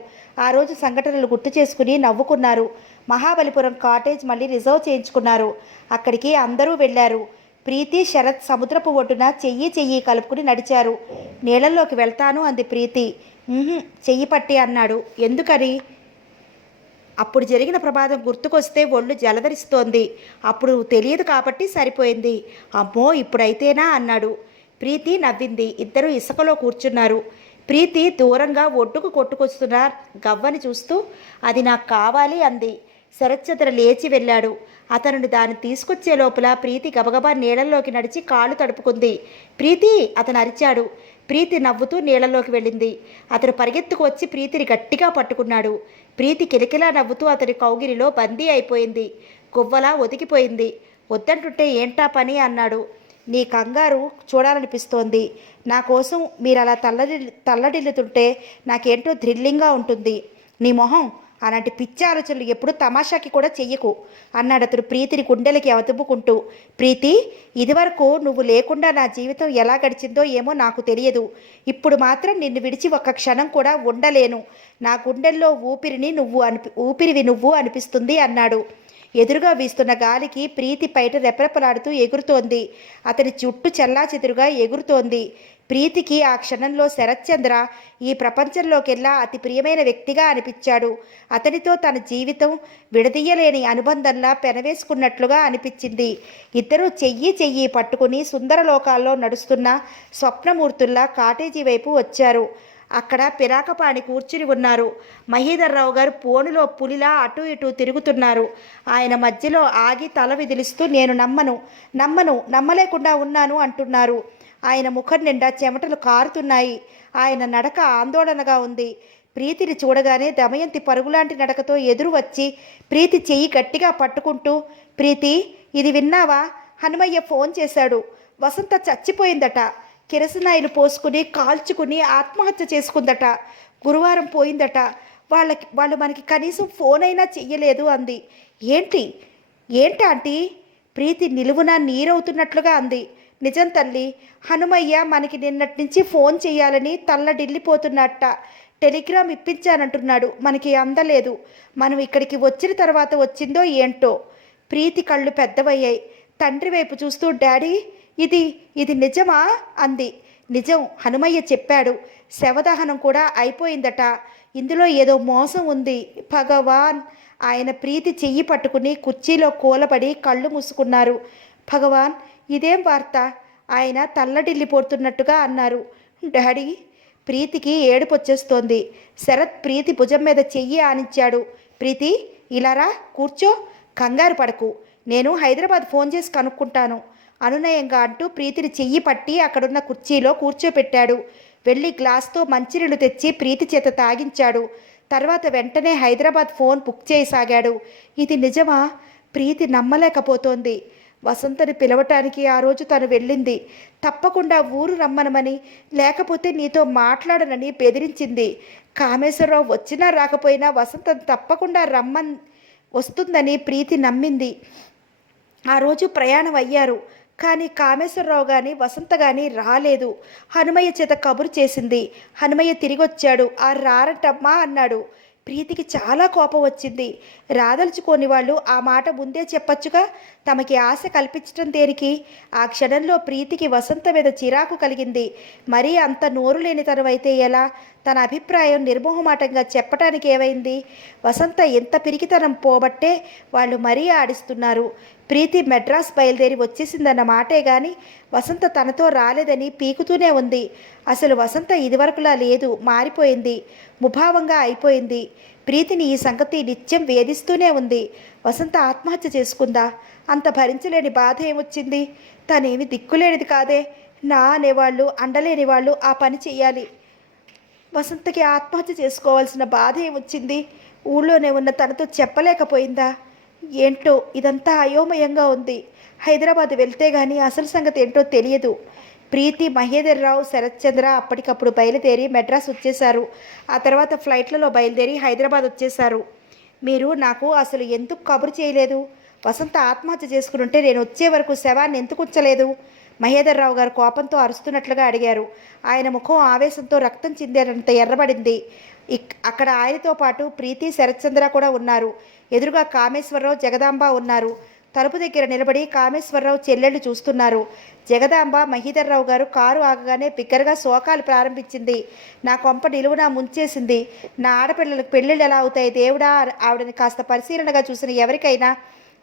ఆ రోజు సంఘటనలు గుర్తు చేసుకుని నవ్వుకున్నారు. మహాబలిపురం కాటేజ్ మళ్ళీ రిజర్వ్ చేయించుకున్నారు. అక్కడికి అందరూ వెళ్ళారు. ప్రీతి శరత్ సముద్రపు ఒడ్డున చెయ్యి కలుపుకుని నడిచారు. నీళ్ళల్లోకి వెళ్తాను అంది ప్రీతి. చెయ్యి పట్టి అన్నాడు. ఎందుకని? అప్పుడు జరిగిన ప్రమాదం గుర్తుకొస్తే ఒళ్ళు జలధరిస్తోంది. అప్పుడు తెలియదు కాబట్టి సరిపోయింది. అమ్మో, ఇప్పుడైతేనా అన్నాడు. ప్రీతి నవ్వింది. ఇద్దరు ఇసుకలో కూర్చున్నారు. ప్రీతి దూరంగా ఒడ్డుకు కొట్టుకొస్తున్న గవ్వని చూస్తూ అది నాకు కావాలి అంది. శరత్చంద్ర లేచి వెళ్ళాడు. అతను దాన్ని తీసుకొచ్చే లోపల ప్రీతి గబగబా నీళ్ళల్లోకి నడిచి కాళ్ళు తడుపుకుంది. ప్రీతి అతను అరిచాడు. ప్రీతి నవ్వుతూ నీళ్ళలోకి వెళ్ళింది. అతను పరిగెత్తుకు వచ్చి ప్రీతిని గట్టిగా పట్టుకున్నాడు. ప్రీతి కిలకిలా నవ్వుతూ అతని కౌగిలిలో బందీ అయిపోయింది. గువ్వలా ఒదిగిపోయింది. వద్దంటుంటే ఏంటా పని అన్నాడు. నీ కంగారు చూడాలనిపిస్తోంది. నా కోసం మీరు అలా తల్లడిల్లుతుంటే నాకేంటో థ్రిల్లింగ్గా ఉంటుంది. నీ మొహం, అలాంటి పిచ్చి ఆలోచనలు ఎప్పుడు తమాషాకి కూడా చెయ్యకు అన్నాడు అతడు ప్రీతిని గుండెలకి అవతుపుకుంటూ. ప్రీతి, ఇదివరకు నువ్వు లేకుండా నా జీవితం ఎలా గడిచిందో ఏమో నాకు తెలియదు. ఇప్పుడు మాత్రం నిన్ను విడిచి ఒక్క క్షణం కూడా ఉండలేను. నా గుండెల్లో ఊపిరివి నువ్వు అనిపిస్తుంది అన్నాడు. ఎదురుగా వీస్తున్న గాలికి ప్రీతి పైట రెపరెపలాడుతూ ఎగురుతోంది. అతని చుట్టూ చెల్లాచెదురుగా ఎగురుతోంది. ప్రీతికి ఆ క్షణంలో శరత్చంద్ర ఈ ప్రపంచంలోకెల్లా అతి ప్రియమైన వ్యక్తిగా అనిపించాడు. అతనితో తన జీవితం విడదీయలేని అనుబంధంలా పెనవేసుకున్నట్లుగా అనిపించింది. ఇద్దరూ చెయ్యి చెయ్యి పట్టుకుని సుందరలోకాల్లో నడుస్తున్న స్వప్నమూర్తుల్లా కాటేజీ వైపు వచ్చారు. అక్కడ పిరాకపాణి కూర్చుని ఉన్నారు. మహీధర్రావు గారు పోనులో పులిలా అటు ఇటు తిరుగుతున్నారు. ఆయన మధ్యలో ఆగి తల విదిలిస్తూ నేను నమ్మలేకుండా ఉన్నాను అంటున్నారు. ఆయన ముఖం నిండా చెమటలు కారుతున్నాయి. ఆయన నడక ఆందోళనగా ఉంది. ప్రీతిని చూడగానే దమయంతి పరుగులాంటి నడకతో ఎదురు వచ్చి ప్రీతి చెయ్యి గట్టిగా పట్టుకుంటూ, ప్రీతి, ఇది విన్నావా? హనుమయ్య ఫోన్ చేశాడు. వసంత చచ్చిపోయిందట. కిరసనాయిలు పోసుకుని కాల్చుకుని ఆత్మహత్య చేసుకుందట. గురువారం పోయిందట. వాళ్ళు మనకి కనీసం ఫోన్ అయినా చెయ్యలేదు అంది. ఏంటి ఆంటీ? ప్రీతి నిలువున నీరవుతున్నట్లుగా అంది. నిజం తల్లి, హనుమయ్య మనకి నిన్నటి నుంచి ఫోన్ చెయ్యాలని తల్లడిల్లిపోతున్నట్ట. టెలిగ్రామ్ ఇప్పించానంటున్నాడు. మనకి అందలేదు. మనం ఇక్కడికి వచ్చిన తర్వాత వచ్చిందో ఏంటో. ప్రీతి కళ్ళు పెద్దవయ్యాయి. తండ్రి వైపు చూస్తూ, డాడీ, ఇది నిజమా అంది. నిజం, హనుమయ్య చెప్పాడు. శవదహనం కూడా అయిపోయిందట. ఇందులో ఏదో మోసం ఉంది. భగవాన్! ఆయన ప్రీతి చెయ్యి పట్టుకుని కుర్చీలో కూలబడి కళ్ళు మూసుకున్నారు. భగవాన్, ఇదేం వార్త? ఆయన తల్లడిల్లిపోతున్నట్టుగా అన్నారు. డాడీ, ప్రీతికి ఏడుపొచ్చేస్తోంది. శరత్ ప్రీతి భుజం మీద చెయ్యి ఆనించాడు. ప్రీతి, ఇలారా, కూర్చో, కంగారు పడకు. నేను హైదరాబాద్ ఫోన్ చేసి కనుక్కుంటాను అనునయంగా అంటూ ప్రీతిని చెయ్యి పట్టి అక్కడున్న కుర్చీలో కూర్చోపెట్టాడు. వెళ్ళి గ్లాస్తో మంచినీళ్లు తెచ్చి ప్రీతి చేత తాగించాడు. తర్వాత వెంటనే హైదరాబాద్ ఫోన్ బుక్ చేయసాగాడు. ఇది నిజమా? ప్రీతి నమ్మలేకపోతోంది. వసంతని పిలవటానికి ఆ రోజు తను వెళ్ళింది. తప్పకుండా ఊరు రమ్మనమని, లేకపోతే నీతో మాట్లాడనని బెదిరించింది. కామేశ్వరరావు వచ్చినా రాకపోయినా వసంతను తప్పకుండా వస్తుందని ప్రీతి నమ్మింది. ఆ రోజు ప్రయాణం అయ్యారు. కానీ కామేశ్వరరావు కానీ వసంత కానీ రాలేదు. హనుమయ్య చేత కబురు చేసింది. హనుమయ్య తిరిగొచ్చాడు. ఆ రారంటమ్మా అన్నాడు. ప్రీతికి చాలా కోపం వచ్చింది. రాదలుచుకోని వాళ్ళు ఆ మాట ముందే చెప్పచ్చుగా. తమకి ఆశ కల్పించడం దేనికి? ఆ క్షణంలో ప్రీతికి వసంత మీద చిరాకు కలిగింది. మరీ అంత నోరు లేని తనవైతే ఎలా? తన అభిప్రాయం నిర్మోహమాటంగా చెప్పటానికి ఏమైంది? వసంత ఎంత పిరికితనం పోబట్టే వాళ్ళు మరీ ఆడిస్తున్నారు. ప్రీతి మెడ్రాస్ బయలుదేరి వచ్చేసిందన్న మాటే గాని వసంత తనతో రాలేదని పీకుతూనే ఉంది. అసలు వసంత ఇదివరకులా లేదు, మారిపోయింది, ముభావంగా అయిపోయింది. ప్రీతిని ఈ సంగతి నిత్యం వేధిస్తూనే ఉంది. వసంత ఆత్మహత్య చేసుకుందా? అంత భరించలేని బాధ ఏమొచ్చింది? తనేమి దిక్కులేనిది కాదే. నా అనేవాళ్ళు, అండలేని వాళ్ళు ఆ పని చెయ్యాలి. వసంతకి ఆత్మహత్య చేసుకోవాల్సిన బాధ ఏమొచ్చింది? ఊళ్ళోనే ఉన్న తనతో చెప్పలేకపోయిందా? ఏంటో ఇదంతా అయోమయంగా ఉంది. హైదరాబాద్ వెళ్తే గానీ అసలు సంగతి ఏంటో తెలియదు. ప్రీతి, మహేధర్రావు, శరత్చంద్ర అప్పటికప్పుడు బయలుదేరి మెడ్రాస్ వచ్చేశారు. ఆ తర్వాత ఫ్లైట్లలో బయలుదేరి హైదరాబాద్ వచ్చేశారు. మీరు నాకు అసలు ఎందుకు కబురు చేయలేదు? వసంత ఆత్మహత్య చేసుకుని ఉంటే నేను వచ్చే వరకు శవాన్ని ఎందుకు ఉంచలేదు? మహేధర్రావు గారు కోపంతో అరుస్తున్నట్లుగా అడిగారు. ఆయన ముఖం ఆవేశంతో రక్తం చిందేటంత ఎర్రబడింది. అక్కడ ఆయనతో పాటు ప్రీతి, శరత్చంద్ర కూడా ఉన్నారు. ఎదురుగా కామేశ్వరరావు, జగదాంబ ఉన్నారు. తలుపు దగ్గర నిలబడి కామేశ్వరరావు చెల్లెళ్ళు చూస్తున్నారు. జగదాంబ మహీధర్రావు గారు కారు ఆగగానే బిగ్గరగా శోకాలు ప్రారంభించింది. నా కొంప నిలువునా ముంచేసింది. నా ఆడపిల్లలకు పెళ్ళిళ్ళు ఎలా అవుతాయి దేవుడా? ఆవిడని కాస్త పరిశీలనగా చూసిన ఎవరికైనా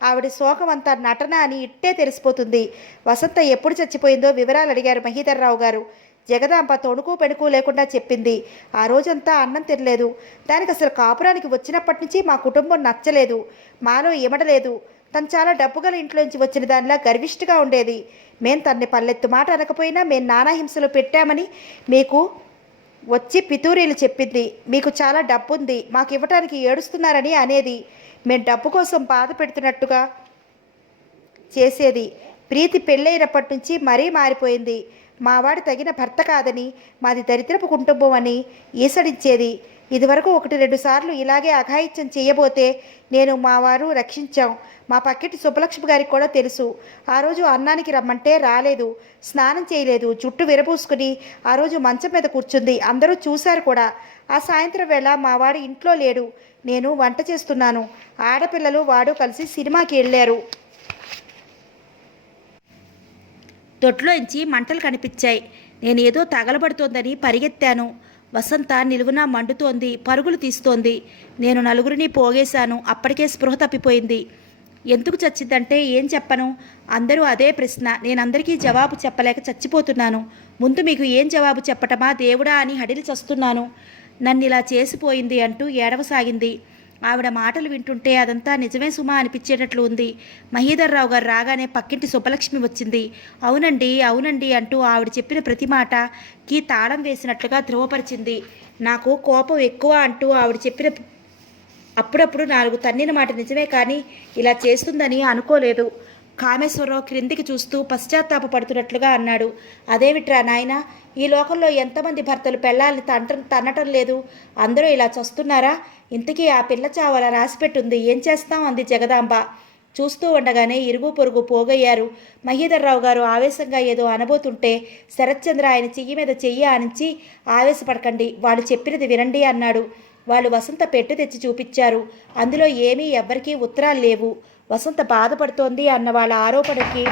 ఆవిడ శోకం అంతా నటన అని ఇట్టే తెలిసిపోతుంది. వసంత ఎప్పుడు చచ్చిపోయిందో వివరాలు అడిగారు మహీధర్రావు గారు. జగదాంబ తొణుకు పెణుకు లేకుండా చెప్పింది. ఆ రోజంతా అన్నం తినలేదు. దానికి అసలు కాపురానికి వచ్చినప్పటి నుంచి మా కుటుంబం నచ్చలేదు, మాలో ఇమడలేదు. తను చాలా డబ్బు గల ఇంట్లోంచి వచ్చిన దానిలా గర్విష్ఠగా ఉండేది. మేం తన్ని పల్లెత్తు మాట అనకపోయినా మేము నానా హింసలు పెట్టామని మీకు వచ్చి పితూరీలు చెప్పింది. మీకు చాలా డబ్బు ఉంది, మాకు ఇవ్వటానికి ఏడుస్తున్నారని అనేది. మేము డబ్బు కోసం బాధ పెడుతున్నట్టుగా చేసేది. ప్రీతి పెళ్ళైనప్పటి నుంచి మరీ మారిపోయింది. మావాడు తగిన భర్త కాదని, మాది దరిద్రపు కుటుంబం అని ఈసడించేది. ఇదివరకు 1-2 సార్లు ఇలాగే అఘాయిత్యం చేయబోతే నేను మా వారు రక్షించాం. మా పక్కిటి సుబ్బలక్ష్మి గారికి కూడా తెలుసు. ఆ రోజు అన్నానికి రమ్మంటే రాలేదు, స్నానం చేయలేదు, జుట్టు విరబూసుకుని ఆ రోజు మంచం మీద కూర్చుంది. అందరూ చూశారు కూడా. ఆ సాయంత్రం వేళ మా వాడు ఇంట్లో లేడు. నేను వంట చేస్తున్నాను. ఆడపిల్లలు వాడు కలిసి సినిమాకి వెళ్ళారు. దొడ్లోంచి మంటలు కనిపించాయి. నేనేదో తగలబడుతోందని పరిగెత్తాను. వసంత నిలువునా మండుతోంది, పరుగులు తీస్తోంది. నేను నలుగురిని పోగేశాను. అప్పటికే స్పృహ తప్పిపోయింది. ఎందుకు చచ్చిందంటే ఏం చెప్పను? అందరూ అదే ప్రశ్న. నేనందరికీ జవాబు చెప్పలేక చచ్చిపోతున్నాను. ముందు మీకు ఏం జవాబు చెప్పటమా దేవుడా అని హడిలి చస్తున్నాను. నన్నిలా చేసిపోయింది అంటూ ఏడవసాగింది. ఆవిడ మాటలు వింటుంటే అదంతా నిజమే సుమా అనిపించేటట్లు ఉంది. మహీధర్రావు గారు రాగానే పక్కింటి సుబ్బలక్ష్మి వచ్చింది. అవునండి అవునండి అంటూ ఆవిడ చెప్పిన ప్రతి మాటకి తాళం వేసినట్లుగా ధృవపరిచింది. నాకు కోపం ఎక్కువ అంటూ ఆవిడ చెప్పిన అప్పుడప్పుడు 4 తన్నిన మాట నిజమే, కానీ ఇలా చేస్తుందని అనుకోలేదు. కామేశ్వరరావు క్రిందికి చూస్తూ పశ్చాత్తాపపడుతున్నట్లుగా అన్నాడు. అదేమిట్రా నాయనా, ఈ లోకంలో ఎంతమంది భర్తలు పెళ్ళాలని తన్నటం లేదు? అందరూ ఇలా చస్తున్నారా? ఇంతకీ ఆ పిల్ల చావలా రాసిపెట్టుంది, ఏం చేస్తాం అంది జగదాంబ. చూస్తూ ఉండగానే ఇరుగు పొరుగు పోగయ్యారు. మహీధర్రావు గారు ఆవేశంగా ఏదో అనబోతుంటే శరత్చంద్ర ఆయన చెయ్యి మీద చెయ్యి ఆనించి, ఆవేశపడకండి, వాళ్ళు చెప్పినది వినండి అన్నాడు. వాళ్ళు వసంత పెట్టె తెచ్చి చూపించారు. అందులో ఏమీ ఎవ్వరికీ ఉత్తరాలు లేవు. వసంత బాధపడుతోంది అన్న వాళ్ళ ఆరోపణకి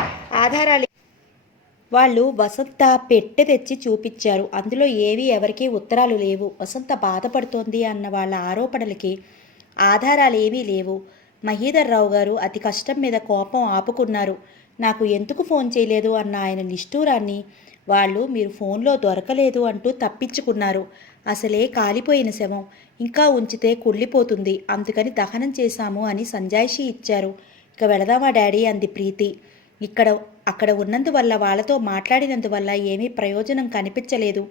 ఆధారాలు. వాళ్ళు వసంత పెట్టె తెచ్చి చూపించారు. అందులో ఏవీ ఎవరికీ ఉత్తరాలు లేవు. వసంత బాధపడుతోంది అన్న వాళ్ళ ఆరోపణలకి ఆధారాలు ఏమీ లేవు. మహీధర్రావు గారు అతి కష్టం మీద కోపం ఆపుకున్నారు. నాకు ఎందుకు ఫోన్ చేయలేదు అన్న ఆయన నిష్ఠూరాన్ని వాళ్ళు మీరు ఫోన్లో దొరకలేదు అంటూ తప్పించుకున్నారు. అసలే కాలిపోయిన శవం, ఇంకా ఉంచితే కుళ్ళిపోతుంది, అందుకని దహనం చేశాము అని సంజాయిషీ ఇచ్చారు. ఇక వెళదామా డాడీ అంది ప్రీతి. అక్కడ ఉన్నందువల్ల, వాళ్ళతో మాట్లాడినందువల్ల ఏమీ ప్రయోజనం కనిపించలేదు.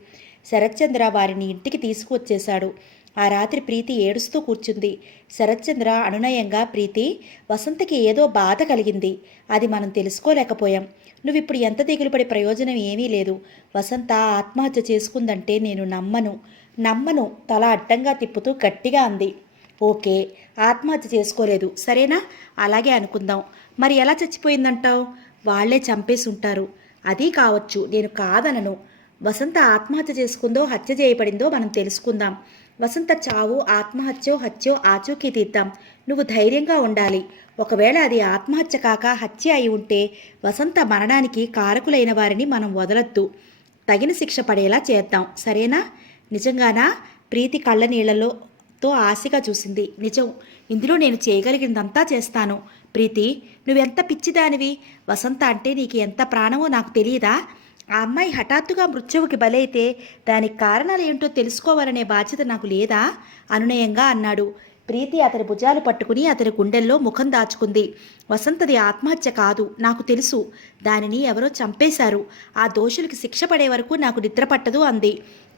శరత్చంద్ర వారిని ఇంటికి తీసుకువచ్చేశాడు. ఆ రాత్రి ప్రీతి ఏడుస్తూ కూర్చుంది. శరత్చంద్ర అనునయంగా, ప్రీతి, వసంతకి ఏదో బాధ కలిగింది, అది మనం తెలుసుకోలేకపోయాం. నువ్విప్పుడు ఎంత దిగులుపడి ప్రయోజనం ఏమీ లేదు. వసంత ఆత్మహత్య చేసుకుందంటే నేను నమ్మను తల అడ్డంగా తిప్పుతూ గట్టిగా అంది. ఓకే, ఆత్మహత్య చేసుకోలేదు, సరేనా? అలాగే అనుకుందాం. మరి ఎలా చచ్చిపోయిందంటావు? వాళ్లే చంపేసి ఉంటారు. అది కావచ్చు, నేను కాదనను. వసంత ఆత్మహత్య చేసుకుందో హత్య చేయబడిందో మనం తెలుసుకుందాం. వసంత చావు ఆత్మహత్యో హత్యో ఆచూకీ తీద్దాం. నువ్వు ధైర్యంగా ఉండాలి. ఒకవేళ అది ఆత్మహత్య కాక హత్య అయి ఉంటే వసంత మరణానికి కారకులైన వారిని మనం వదలొద్దు. తగిన శిక్ష పడేలా చేద్దాం, సరేనా? నిజంగానా? ప్రీతి కళ్ళ నీళ్లతో ఆశగా చూసింది. నిజం, ఇందులో నేను చేయగలిగినంతా చేస్తాను. ప్రీతి, నువ్వెంత పిచ్చిదానివి. వసంత అంటే నీకు ఎంత ప్రాణమో నాకు తెలియదా? ఆ అమ్మాయి హఠాత్తుగా మృత్యువుకి బలైతే దానికి కారణాలు ఏంటో తెలుసుకోవాలనే బాధ్యత నాకు లేదా? అనునయంగా అన్నాడు. ప్రీతి అతని భుజాలు పట్టుకుని అతని గుండెల్లో ముఖం దాచుకుంది. వసంతది ఆత్మహత్య కాదు, నాకు తెలుసు. దానిని ఎవరో చంపేశారు. ఆ దోషులకి శిక్ష పడే వరకు నాకు నిద్ర పట్టదు అంది.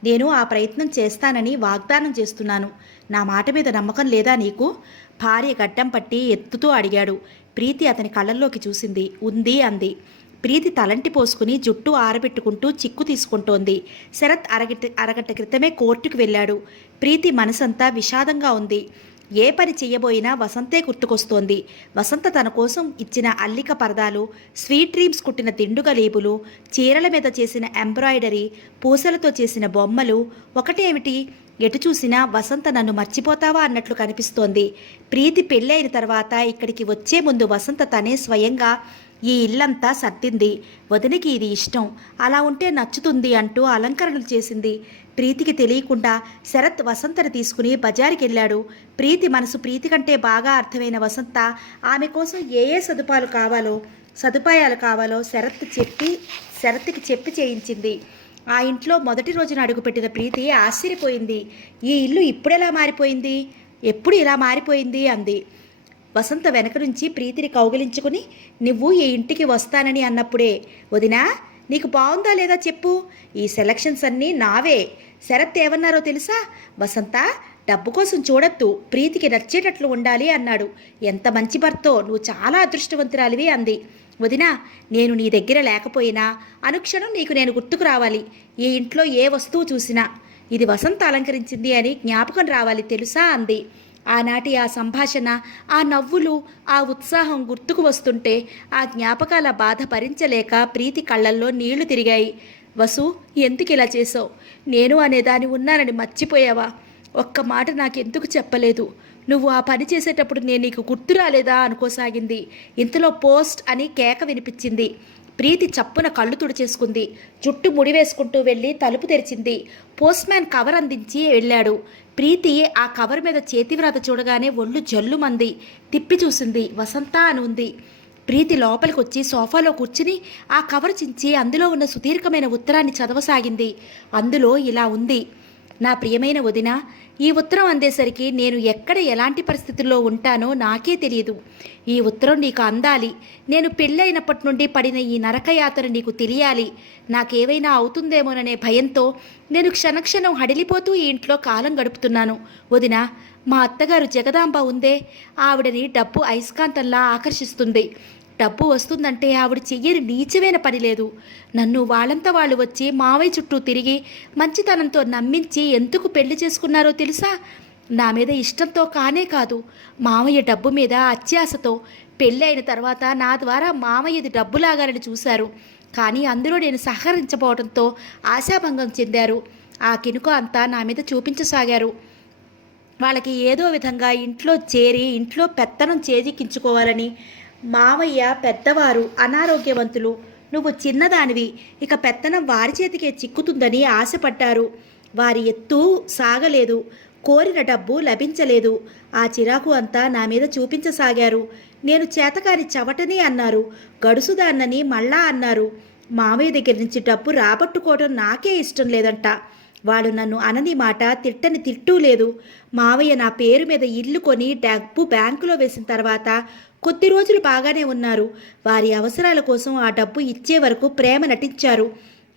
నేను ఆ ప్రయత్నం చేస్తానని వాగ్దానం చేస్తున్నాను. నా మాట మీద నమ్మకం లేదా నీకు? భార్య గడ్డం పట్టి ఎత్తుతూ అడిగాడు. ప్రీతి అతని కళ్ళల్లోకి చూసింది. ఉంది అంది. ప్రీతి తలంటి పోసుకుని జుట్టు ఆరబెట్టుకుంటూ చిక్కు తీసుకుంటోంది. శరత్ అరగంట క్రితమే కోర్టుకు వెళ్ళాడు. ప్రీతి మనసంతా విషాదంగా ఉంది. ఏ పని చెయ్యబోయినా వసంతే గుర్తుకొస్తోంది. వసంత తన కోసం ఇచ్చిన అల్లిక పరదాలు, స్వీట్ డ్రీమ్స్ కుట్టిన దిండుగ లేబులు, చీరల మీద చేసిన ఎంబ్రాయిడరీ, పూసలతో చేసిన బొమ్మలు. ఒకటేమిటి, ఎటు చూసినా వసంత నన్ను మర్చిపోతావా అన్నట్లు కనిపిస్తోంది. ప్రీతి పెళ్ళైన తర్వాత ఇక్కడికి వచ్చే ముందు వసంత తనే స్వయంగా ఈ ఇల్లంతా సర్దింది. వదినకి ఇది ఇష్టం, అలా ఉంటే నచ్చుతుంది అంటూ అలంకరణలు చేసింది. ప్రీతికి తెలియకుండా శరత్ వసంతను తీసుకుని బజారుకి వెళ్ళాడు. ప్రీతి మనసు ప్రీతి కంటే బాగా అర్థమైన వసంత ఆమె కోసం ఏ సదుపాయాలు కావాలో శరత్కి చెప్పి చేయించింది. ఆ ఇంట్లో మొదటి రోజున అడుగుపెట్టిన ప్రీతి ఆశ్చర్యపోయింది. ఈ ఇల్లు ఇప్పుడెలా మారిపోయింది, ఎప్పుడు ఇలా మారిపోయింది అంది. వసంత వెనక నుంచి ప్రీతిని కౌగిలించుకుని, నువ్వు ఈ ఇంటికి వస్తానని అన్నప్పుడే, వదినా నీకు బాగుందా లేదా చెప్పు, ఈ సెలక్షన్స్ అన్నీ నావే. శరత్ ఏమన్నారో తెలుసా? వసంత, డబ్బు కోసం చూడొద్దు, ప్రీతికి నచ్చేటట్లు ఉండాలి అన్నాడు. ఎంత మంచి భర్తో, నువ్వు చాలా అదృష్టవంతురాలివి అంది. వదినా, నేను నీ దగ్గర లేకపోయినా అనుక్షణం నీకు నేను గుర్తుకు రావాలి. ఈ ఇంట్లో ఏ వస్తువు చూసినా ఇది వసంత అలంకరించింది అని జ్ఞాపకం రావాలి తెలుసా అంది. ఆనాటి ఆ సంభాషణ, ఆ నవ్వులు, ఆ ఉత్సాహం గుర్తుకు వస్తుంటే ఆ జ్ఞాపకాల బాధ భరించలేక ప్రీతి కళ్ళల్లో నీళ్లు తిరిగాయి. వసు, ఎందుకు ఇలా చేసావు? నేను అనేదాని ఉన్నానని మర్చిపోయావా? ఒక్క మాట నాకెందుకు చెప్పలేదు? నువ్వు ఆ పని చేసేటప్పుడు నేను నీకు గుర్తు రాలేదా అనుకోసాగింది. ఇంతలో పోస్ట్ అని కేక వినిపించింది. ప్రీతి చప్పున కళ్ళు తుడిచేసుకుంది. జుట్టు ముడివేసుకుంటూ వెళ్ళి తలుపు తెరిచింది. పోస్ట్మ్యాన్ కవర్ అందించి వెళ్ళాడు. ప్రీతి ఆ కవర్ మీద చేతివ్రాత చూడగానే ఒళ్ళు జల్లుమంది. తిప్పి చూసింది. వసంత అని ఉంది. ప్రీతి లోపలికి వచ్చి సోఫాలో కూర్చుని ఆ కవర్ చించి అందులో ఉన్న సుదీర్ఘమైన ఉత్తరాన్ని చదవసాగింది. అందులో ఇలా ఉంది: నా ప్రియమైన వదిన, ఈ ఉత్తరం అందేసరికి నేను ఎక్కడ ఎలాంటి పరిస్థితుల్లో ఉంటానో నాకే తెలియదు. ఈ ఉత్తరం నీకు అందాలి. నేను పెళ్ళైనప్పటి నుండి పడిన ఈ నరకయాతన నీకు తెలియాలి. నాకేవైనా అవుతుందేమోననే భయంతో నేను క్షణక్షణం హడిలిపోతూ ఈ ఇంట్లో కాలం గడుపుతున్నాను. వదిన, మా అత్తగారు జగదాంబ ఉందే, ఆవిడని డబ్బు అయస్కాంతంలా ఆకర్షిస్తుంది. డబ్బు వస్తుందంటే ఆవిడ చెయ్యని నీచమైన పని లేదు. నన్ను వాళ్ళంతా వాళ్ళు వచ్చి మావయ్య చుట్టూ తిరిగి మంచితనంతో నమ్మించి ఎందుకు పెళ్లి చేసుకున్నారో తెలుసా? నా మీద ఇష్టంతో కానే కాదు, మావయ్య డబ్బు మీద అత్యాశతో. పెళ్ళి అయిన తర్వాత నా ద్వారా మావయ్యది డబ్బు లాగాలని చూశారు. కానీ అందులో నేను సహకరించబోవడంతో ఆశాభంగం చెందారు. ఆ కినుక అంతా నా మీద చూపించసాగారు. వాళ్ళకి ఏదో విధంగా ఇంట్లో చేరి ఇంట్లో పెత్తనం చేజిక్కించుకోవాలని. మావయ్య పెద్దవారు, అనారోగ్యవంతులు. నువ్వు చిన్నదానివి, ఇక పెత్తనం వారి చేతికే చిక్కుతుందని ఆశపడ్డారు. వారి ఎత్తు సాగలేదు, కోరిన డబ్బు లభించలేదు. ఆ చిరాకు అంతా నా మీద చూపించసాగారు. నేను చేతకాని చవటని అన్నారు, గడుసుదాన్నని మళ్ళా అన్నారు. మావయ్య దగ్గర నుంచి డబ్బు రాబట్టుకోవడం నాకే ఇష్టం లేదంట. వాళ్ళు నన్ను అనని మాట, తిట్టని తిట్టూ లేదు. మావయ్య నా పేరు మీద ఇల్లు కొని డబ్బు బ్యాంకులో వేసిన తర్వాత కొద్ది రోజులు బాగానే ఉన్నారు. వారి అవసరాల కోసం ఆ డబ్బు ఇచ్చే వరకు ప్రేమ నటించారు.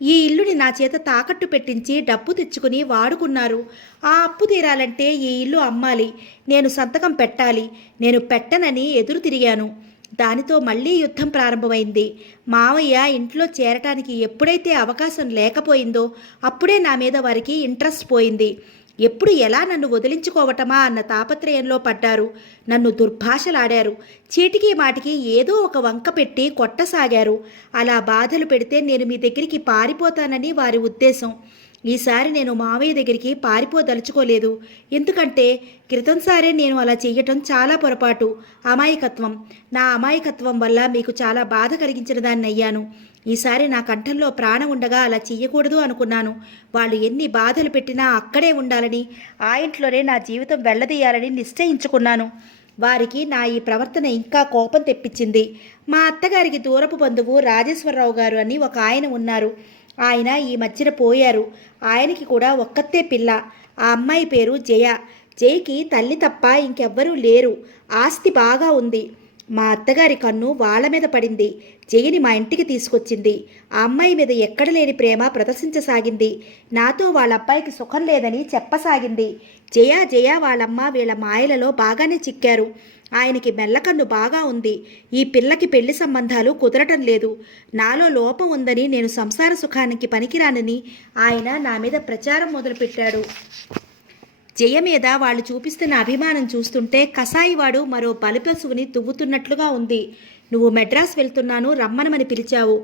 ఈ ఇల్లుని నా చేత తాకట్టు పెట్టించి డబ్బు తెచ్చుకుని వాడుకున్నారు. ఆ అప్పు తీరాలంటే ఈ ఇల్లు అమ్మాలి, నేను సంతకం పెట్టాలి. నేను పెట్టనని ఎదురు తిరిగాను. దానితో మళ్ళీ యుద్ధం ప్రారంభమైంది. మావయ్య ఇంట్లో చేరటానికి ఎప్పుడైతే అవకాశం లేకపోయిందో అప్పుడే నా మీద వారికి ఇంట్రెస్ట్ పోయింది. ఎప్పుడు ఎలా నన్ను వదిలించుకోవటమా అన్న తాపత్రయంలో పడ్డారు. నన్ను దుర్భాషలాడారు. చీటికి మాటికి ఏదో ఒక వంక పెట్టి కొట్టసాగారు. అలా బాధలు పెడితే నేను మీ దగ్గరికి పారిపోతానని వారి ఉద్దేశం. ఈసారి నేను మావయ్య దగ్గరికి పారిపోదలుచుకోలేదు. ఎందుకంటే క్రితంసారే నేను అలా చెయ్యటం చాలా పొరపాటు, అమాయకత్వం. నా అమాయకత్వం వల్ల మీకు చాలా బాధ కలిగించిన దాన్ని అయ్యాను. ఈసారి నా కంఠంలో ప్రాణం ఉండగా అలా చెయ్యకూడదు అనుకున్నాను. వాళ్ళు ఎన్ని బాధలు పెట్టినా అక్కడే ఉండాలని, ఆ ఇంట్లోనే నా జీవితం వెళ్ళదీయాలని నిశ్చయించుకున్నాను. వారికి నా ఈ ప్రవర్తన ఇంకా కోపం తెప్పించింది. మా అత్తగారికి దూరపు బంధువు రాజేశ్వరరావు గారు అని ఒక ఆయన ఉన్నారు. ఆయన ఈ మధ్యన పోయారు. ఆయనకి కూడా ఒక్కతే పిల్ల. ఆ అమ్మాయి పేరు జయ. జయకి తల్లి తప్ప ఇంకెవ్వరూ లేరు. ఆస్తి బాగా ఉంది. మా అత్తగారి కన్ను వాళ్ళ మీద పడింది. జయని మా ఇంటికి తీసుకొచ్చింది. ఆ అమ్మాయి మీద ఎక్కడ లేని ప్రేమ ప్రదర్శించసాగింది. నాతో వాళ్ళ అబ్బాయికి సుఖం లేదని చెప్పసాగింది. జయ జయ వాళ్ళమ్మ వీళ్ళ మాయలలో బాగానే చిక్కారు. ఆయనకి మెల్లకన్ను బాగా ఉంది. ఈ పిల్లకి పెళ్లి సంబంధాలు కుదరటం లేదు. నాలో లోపం ఉందని, నేను సంసార సుఖానికి పనికిరానని ఆయన నా మీద ప్రచారం మొదలుపెట్టాడు. జయ మీద వాళ్ళు చూపిస్తున్న అభిమానం చూస్తుంటే కసాయివాడు మరో బలిపశువుని తువ్వుతున్నట్లుగా ఉంది. నువ్వు మెడ్రాస్ వెళ్తున్నాను రమ్మనమని పిలిచావు.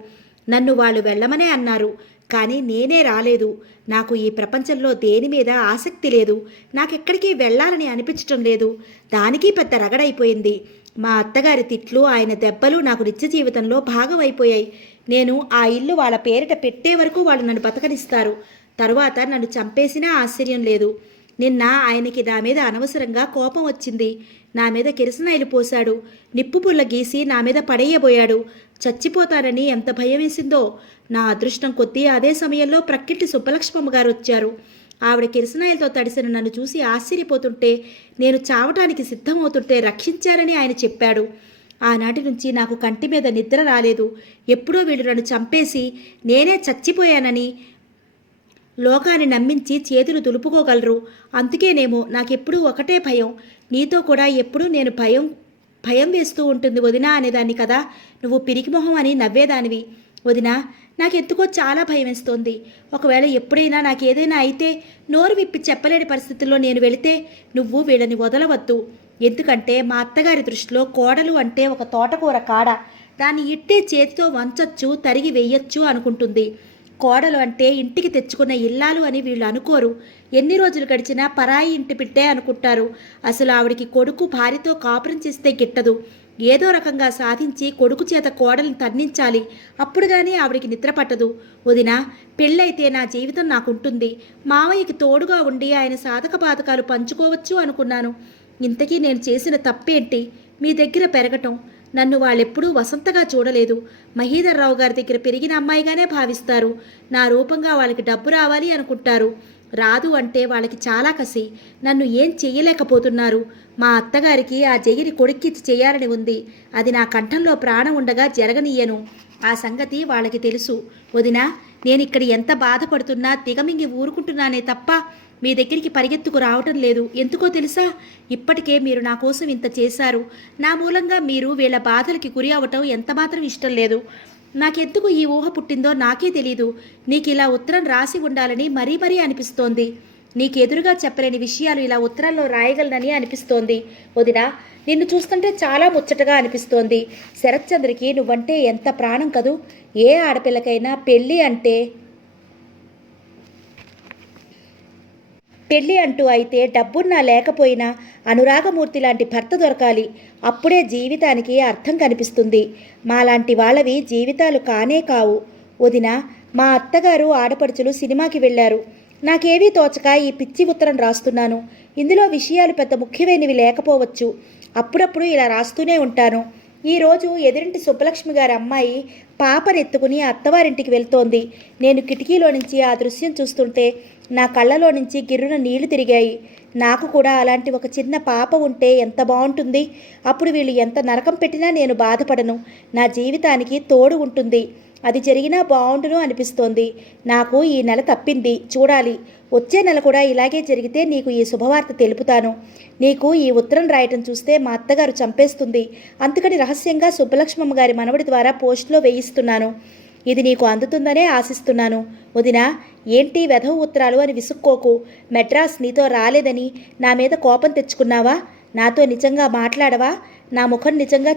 నన్ను వాళ్ళు వెళ్ళమనే అన్నారు. కానీ నేనే రాలేదు. నాకు ఈ ప్రపంచంలో దేని మీద ఆసక్తి లేదు. నాకెక్కడికి వెళ్ళాలని అనిపించటం లేదు. దానికి పెద్ద రగడైపోయింది. మా అత్తగారి తిట్లు, ఆయన దెబ్బలు నాకు నిత్య జీవితంలో భాగం అయిపోయాయి. నేను ఆ ఇల్లు వాళ్ళ పేరిట పెట్టే వరకు వాళ్ళు నన్ను బతకనిస్తారు. తరువాత నన్ను చంపేసినా ఆశ్చర్యం లేదు. నిన్న ఆయనకి నా మీద అనవసరంగా కోపం వచ్చింది. నా మీద కిరసనాయిలు పోశాడు. నిప్పు పుల్ల గీసి నా మీద పడేయబోయాడు. చచ్చిపోతానని ఎంత భయం వేసిందో. నా అదృష్టం కొద్దీ అదే సమయంలో ప్రక్కింటి సుబ్బలక్ష్మమ్మ గారు వచ్చారు. ఆవిడ కిరసనాయిలతో తడిసిన నన్ను చూసి ఆశ్చర్యపోతుంటే, నేను చావటానికి సిద్ధమవుతుంటే రక్షించారని ఆయన చెప్పాడు. ఆనాటి నుంచి నాకు కంటి మీద నిద్ర రాలేదు. ఎప్పుడో వీళ్ళు నన్ను చంపేసి నేనే చచ్చిపోయానని లోకాన్ని నమ్మించి చేతులు దులుపుకోగలరు. అందుకేనేమో నాకెప్పుడూ ఒకటే భయం. నీతో కూడా ఎప్పుడూ నేను భయం వేస్తూ ఉంటుంది వదినా అనేదాన్ని కదా. నువ్వు పిరికిమొహం అని నవ్వేదానివి. వదినా, నాకెందుకో చాలా భయం వేస్తోంది. ఒకవేళ ఎప్పుడైనా నాకేదైనా అయితే నోరు విప్పి చెప్పలేని పరిస్థితుల్లో నేను వెళితే నువ్వు వీళ్ళని వదలవద్దు. ఎందుకంటే మా అత్తగారి దృష్టిలో కోడలు అంటే ఒక తోటకూర కాడ. దాన్ని ఇట్టే చేతితో వంచొచ్చు, తరిగి వెయ్యొచ్చు అనుకుంటుంది. కోడలు అంటే ఇంటికి తెచ్చుకున్న ఇల్లాలు అని వీళ్ళు అనుకోరు. ఎన్ని రోజులు గడిచినా పరాయి ఇంటి బిడ్డే అనుకుంటారు. అసలు ఆవిడికి కొడుకు భార్యతో కాపురం చేస్తే గిట్టదు. ఏదో రకంగా సాధించి కొడుకు చేత కోడల్ని తన్నించాలి. అప్పుడు కానీ ఆవిడికి నిద్ర పట్టదు. వదిన, పెళ్ళైతే నా జీవితం నాకుంటుంది. మావయ్యకి తోడుగా ఉండి ఆయన సాధక బాధకాలు పంచుకోవచ్చు అనుకున్నాను. ఇంతకీ నేను చేసిన తప్పేంటి? మీ దగ్గర పెరగటం. నన్ను వాళ్ళెప్పుడూ వసంతగా చూడలేదు. మహీధర్రావు గారి దగ్గర పెరిగిన అమ్మాయిగానే భావిస్తారు. నా రూపంగా వాళ్ళకి డబ్బు రావాలి అనుకుంటారు. రాదు అంటే వాళ్ళకి చాలా కసి. నన్ను ఏం చెయ్యలేకపోతున్నారు. మా అత్తగారికి ఆ జగిరి కొడుక్కిచ్చి చేయాలని ఉంది. అది నా కంఠంలో ప్రాణం ఉండగా జరగనీయను. ఆ సంగతి వాళ్ళకి తెలుసు. వదినా, నేనిక్కడ ఎంత బాధపడుతున్నా దిగమింగి ఊరుకుంటున్నానే తప్ప మీ దగ్గరికి పరిగెత్తుకు రావటం లేదు. ఎందుకో తెలుసా? ఇప్పటికే మీరు నా కోసం ఇంత చేశారు. నా మూలంగా మీరు వీళ్ళ బాధలకి గురి అవటం ఎంతమాత్రం ఇష్టం లేదు. నాకెందుకు ఈ ఊహ పుట్టిందో నాకే తెలీదు. నీకు ఇలా ఉత్తరం రాసి ఉండాలని మరీ మరీ అనిపిస్తోంది. నీకెదురుగా చెప్పలేని విషయాలు ఇలా ఉత్తరంలో రాయగలనని అనిపిస్తోంది. వదినా, నిన్ను చూస్తుంటే చాలా ముచ్చటగా అనిపిస్తోంది. శరత్చంద్రకి నువ్వంటే ఎంత ప్రాణం కదూ. ఏ ఆడపిల్లకైనా పెళ్ళి అంటూ అయితే డబ్బున్నా లేకపోయినా అనురాగమూర్తి లాంటి భర్త దొరకాలి. అప్పుడే జీవితానికి అర్థం కనిపిస్తుంది. మాలాంటి వాళ్ళవి జీవితాలు కానే కావు. వదిన, మా అత్తగారు ఆడపడుచులు సినిమాకి వెళ్ళారు. నాకేవీ తోచక ఈ పిచ్చి ఉత్తరం రాస్తున్నాను. ఇందులో విషయాలు పెద్ద ముఖ్యమైనవి లేకపోవచ్చు. అప్పుడప్పుడు ఇలా రాస్తూనే ఉంటాను. ఈరోజు ఎదురింటి సుబ్బలక్ష్మి గారి అమ్మాయి పాపనెత్తుకుని అత్తవారింటికి వెళ్తోంది. నేను కిటికీలో నుంచి ఆ దృశ్యం చూస్తుంటే నా కళ్ళలో నుంచి గిర్రున నీళ్లు తిరిగాయి. నాకు కూడా అలాంటి ఒక చిన్న పాప ఉంటే ఎంత బాగుంటుంది. అప్పుడు వీళ్ళు ఎంత నరకం పెట్టినా నేను బాధపడను. నా జీవితానికి తోడు ఉంటుంది. అది జరిగినా బాగుండును అనిపిస్తోంది. నాకు ఈ నెల తప్పింది, చూడాలి. వచ్చే నెల కూడా ఇలాగే జరిగితే నీకు ఈ శుభవార్త తెలుపుతాను. నీకు ఈ ఉత్తరం రాయటం చూస్తే మా అత్తగారు చంపేస్తుంది. అందుకని రహస్యంగా సుబ్బలక్ష్మమ్మ గారి మనవడి ద్వారా పోస్టులో వేయిస్తున్నాను. ఇది నీకు అందుతుందనే ఆశిస్తున్నాను. వదినా, ఏంటి వెధవ ఉత్తరాలు అని విసుక్కోకు. మెడ్రాస్ నీతో రాలేదని నా మీద కోపం తెచ్చుకున్నావా? నాతో నిజంగా మాట్లాడవా? నా ముఖం నిజంగా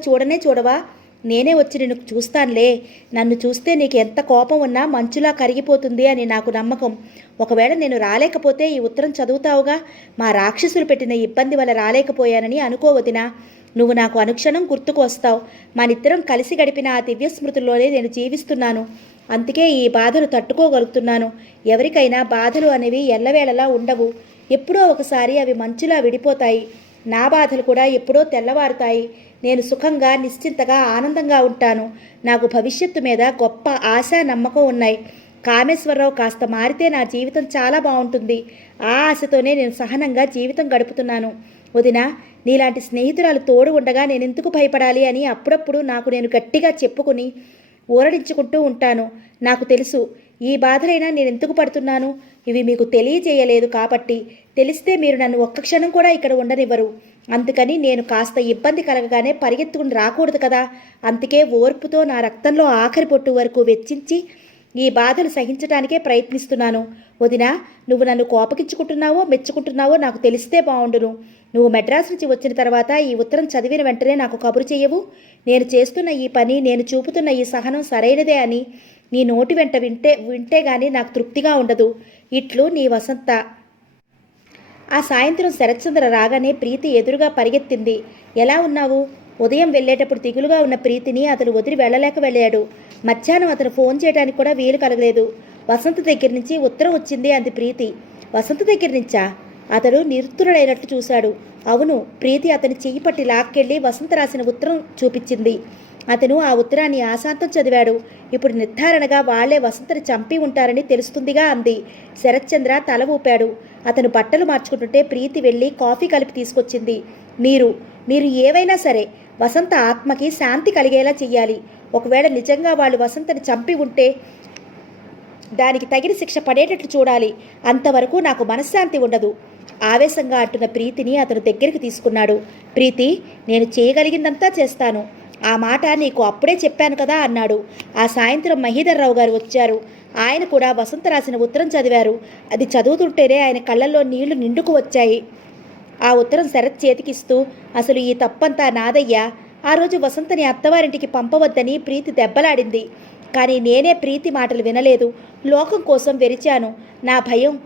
చూడవా? నేనే వచ్చి నిన్ను చూస్తానులే. నన్ను చూస్తే నీకు ఎంత కోపం ఉన్నా మంచులా కరిగిపోతుంది అని నాకు నమ్మకం. ఒకవేళ నేను రాలేకపోతే ఈ ఉత్తరం చదువుతావుగా. మా రాక్షసులు పెట్టిన ఇబ్బంది వల్ల రాలేకపోయానని అనుకోవదినా. నువ్వు నాకు అనుక్షణం గుర్తుకు వస్తావు. మనిద్దరం కలిసి గడిపిన ఆ దివ్య స్మృతుల్లోనే నేను జీవిస్తున్నాను. అందుకే ఈ బాధలు తట్టుకోగలుగుతున్నాను. ఎవరికైనా బాధలు అనేవి ఎల్లవేళలా ఉండవు. ఎప్పుడో ఒకసారి అవి మంచులా విడిపోతాయి. నా బాధలు కూడా ఎప్పుడో తెల్లవారుతాయి. నేను సుఖంగా, నిశ్చింతగా, ఆనందంగా ఉంటాను. నాకు భవిష్యత్తు మీద గొప్ప ఆశ, నమ్మకం ఉన్నాయి. కామేశ్వరరావు కాస్త మారితే నా జీవితం చాలా బాగుంటుంది. ఆ ఆశతోనే నేను సహనంగా జీవితం గడుపుతున్నాను. వదినా, నీలాంటి స్నేహితురాలు తోడు ఉండగా నేనెందుకు భయపడాలి అని అప్పుడప్పుడు నాకు నేను గట్టిగా చెప్పుకుని ఊరడించుకుంటూ ఉంటాను. నాకు తెలుసు ఈ బాధలైనా నేనెందుకు పడుతున్నాను. ఇవి మీకు తెలియజేయలేదు కాబట్టి. తెలిస్తే మీరు నన్ను ఒక్క క్షణం కూడా ఇక్కడ ఉండనివ్వరు. అందుకని నేను కాస్త ఇబ్బంది కలగగానే పరిగెత్తుకుని రాకూడదు కదా. అందుకే ఓర్పుతో నా రక్తంలో ఆఖరి పొట్టు వరకు వెచ్చించి ఈ బాధలు సహించడానికే ప్రయత్నిస్తున్నాను. వదినా, నువ్వు నన్ను కోపగించుకుంటున్నావో మెచ్చుకుంటున్నావో నాకు తెలిస్తే బాగుండును. నువ్వు మెడ్రాస్ నుంచి వచ్చిన తర్వాత ఈ ఉత్తరం చదివిన వెంటనే నాకు కబురు చెయ్యవు. నేను చేస్తున్న ఈ పని, నేను చూపుతున్న ఈ సహనం సరైనదే అని నీ నోటి వెంట వింటే గానీ నాకు తృప్తిగా ఉండదు. ఇట్లు నీ వసంత. ఆ సాయంత్రం శరత్చంద్ర రాగానే ప్రీతి ఎదురుగా పరిగెత్తింది. ఎలా ఉన్నావు? ఉదయం వెళ్ళేటప్పుడు దిగులుగా ఉన్న ప్రీతిని అతను వదిలి వెళ్ళాడు. మధ్యాహ్నం అతను ఫోన్ చేయడానికి కూడా వీలు కలగలేదు. వసంత దగ్గర నుంచి ఉత్తరం వచ్చింది అంది ప్రీతి. వసంత దగ్గర నుంచా? అతడు నిరుత్తరుడైనట్లు చూశాడు. అవును. ప్రీతి అతని చెయ్యి పట్టి లాక్కెళ్ళి వసంత రాసిన ఉత్తరం చూపించింది. అతను ఆ ఉత్తరాన్ని ఆశాంతం చదివాడు. ఇప్పుడు నిర్ధారణగా వాళ్లే వసంతని చంపి ఉంటారని తెలుస్తుందిగా అంది. శరత్చంద్ర తల ఊపాడు. అతను బట్టలు మార్చుకుంటుంటే ప్రీతి వెళ్ళి కాఫీ కలిపి తీసుకొచ్చింది. మీరు ఏవైనా సరే వసంత ఆత్మకి శాంతి కలిగేలా చెయ్యాలి. ఒకవేళ నిజంగా వాళ్ళు వసంతని చంపి ఉంటే దానికి తగిన శిక్ష పడేటట్లు చూడాలి. అంతవరకు నాకు మనశ్శాంతి ఉండదు. ఆవేశంగా అంటున్న ప్రీతిని అతను దగ్గరికి తీసుకున్నాడు. ప్రీతి, నేను చేయగలిగిందంతా చేస్తాను. ఆ మాట నీకు అప్పుడే చెప్పాను కదా అన్నాడు. ఆ సాయంత్రం మహీధర్రావు గారు వచ్చారు. ఆయన కూడా వసంత రాసిన ఉత్తరం చదివారు. అది చదువుతుంటేనే ఆయన కళ్ళల్లో నీళ్లు నిండుకు వచ్చాయి. ఆ ఉత్తరం శరత్ చేతికిస్తూ, అసలు ఈ తప్పంతా నాదయ్యా. ఆ రోజు వసంతని అత్తవారింటికి పంపవద్దని ప్రీతి దెబ్బలాడింది. కానీ నేనే ప్రీతి మాటలు వినలేదు. లోకం కోసం వెరిచాను. నా భయం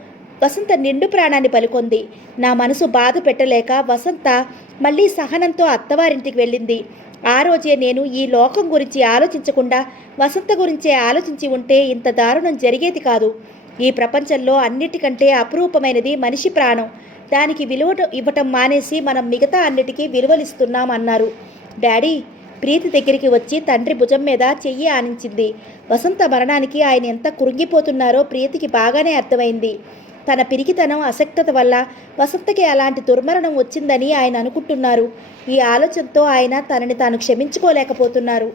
వసంత నిండు ప్రాణాన్ని పలుకొంది. నా మనసు బాధ పెట్టలేక వసంత మళ్ళీ సహనంతో అత్తవారింటికి వెళ్ళింది. ఆ రోజే నేను ఈ లోకం గురించి ఆలోచించకుండా వసంత గురించే ఆలోచించి ఉంటే ఇంత దారుణం జరిగేది కాదు. ఈ ప్రపంచంలో అన్నిటికంటే అపురూపమైనది మనిషి ప్రాణం. దానికి విలువ ఇవ్వటం మానేసి మనం మిగతా అన్నిటికీ విలువలిస్తున్నాం అన్నారు. డాడీ ప్రీతి దగ్గరికి వచ్చి తండ్రి భుజం మీద చెయ్యి ఆనించింది. వసంత మరణానికి ఆయన ఎంత కృంగిపోతున్నారో ప్రీతికి బాగానే అర్థమైంది. తన పిరికితనం అసక్తత వల్ల వసంతకి అలాంటి దుర్మరణం వచ్చిందని ఆయన అనుకుంటున్నారు. ఈ ఆలోచనతో ఆయన తనని తాను క్షమించుకోలేకపోతున్నారు.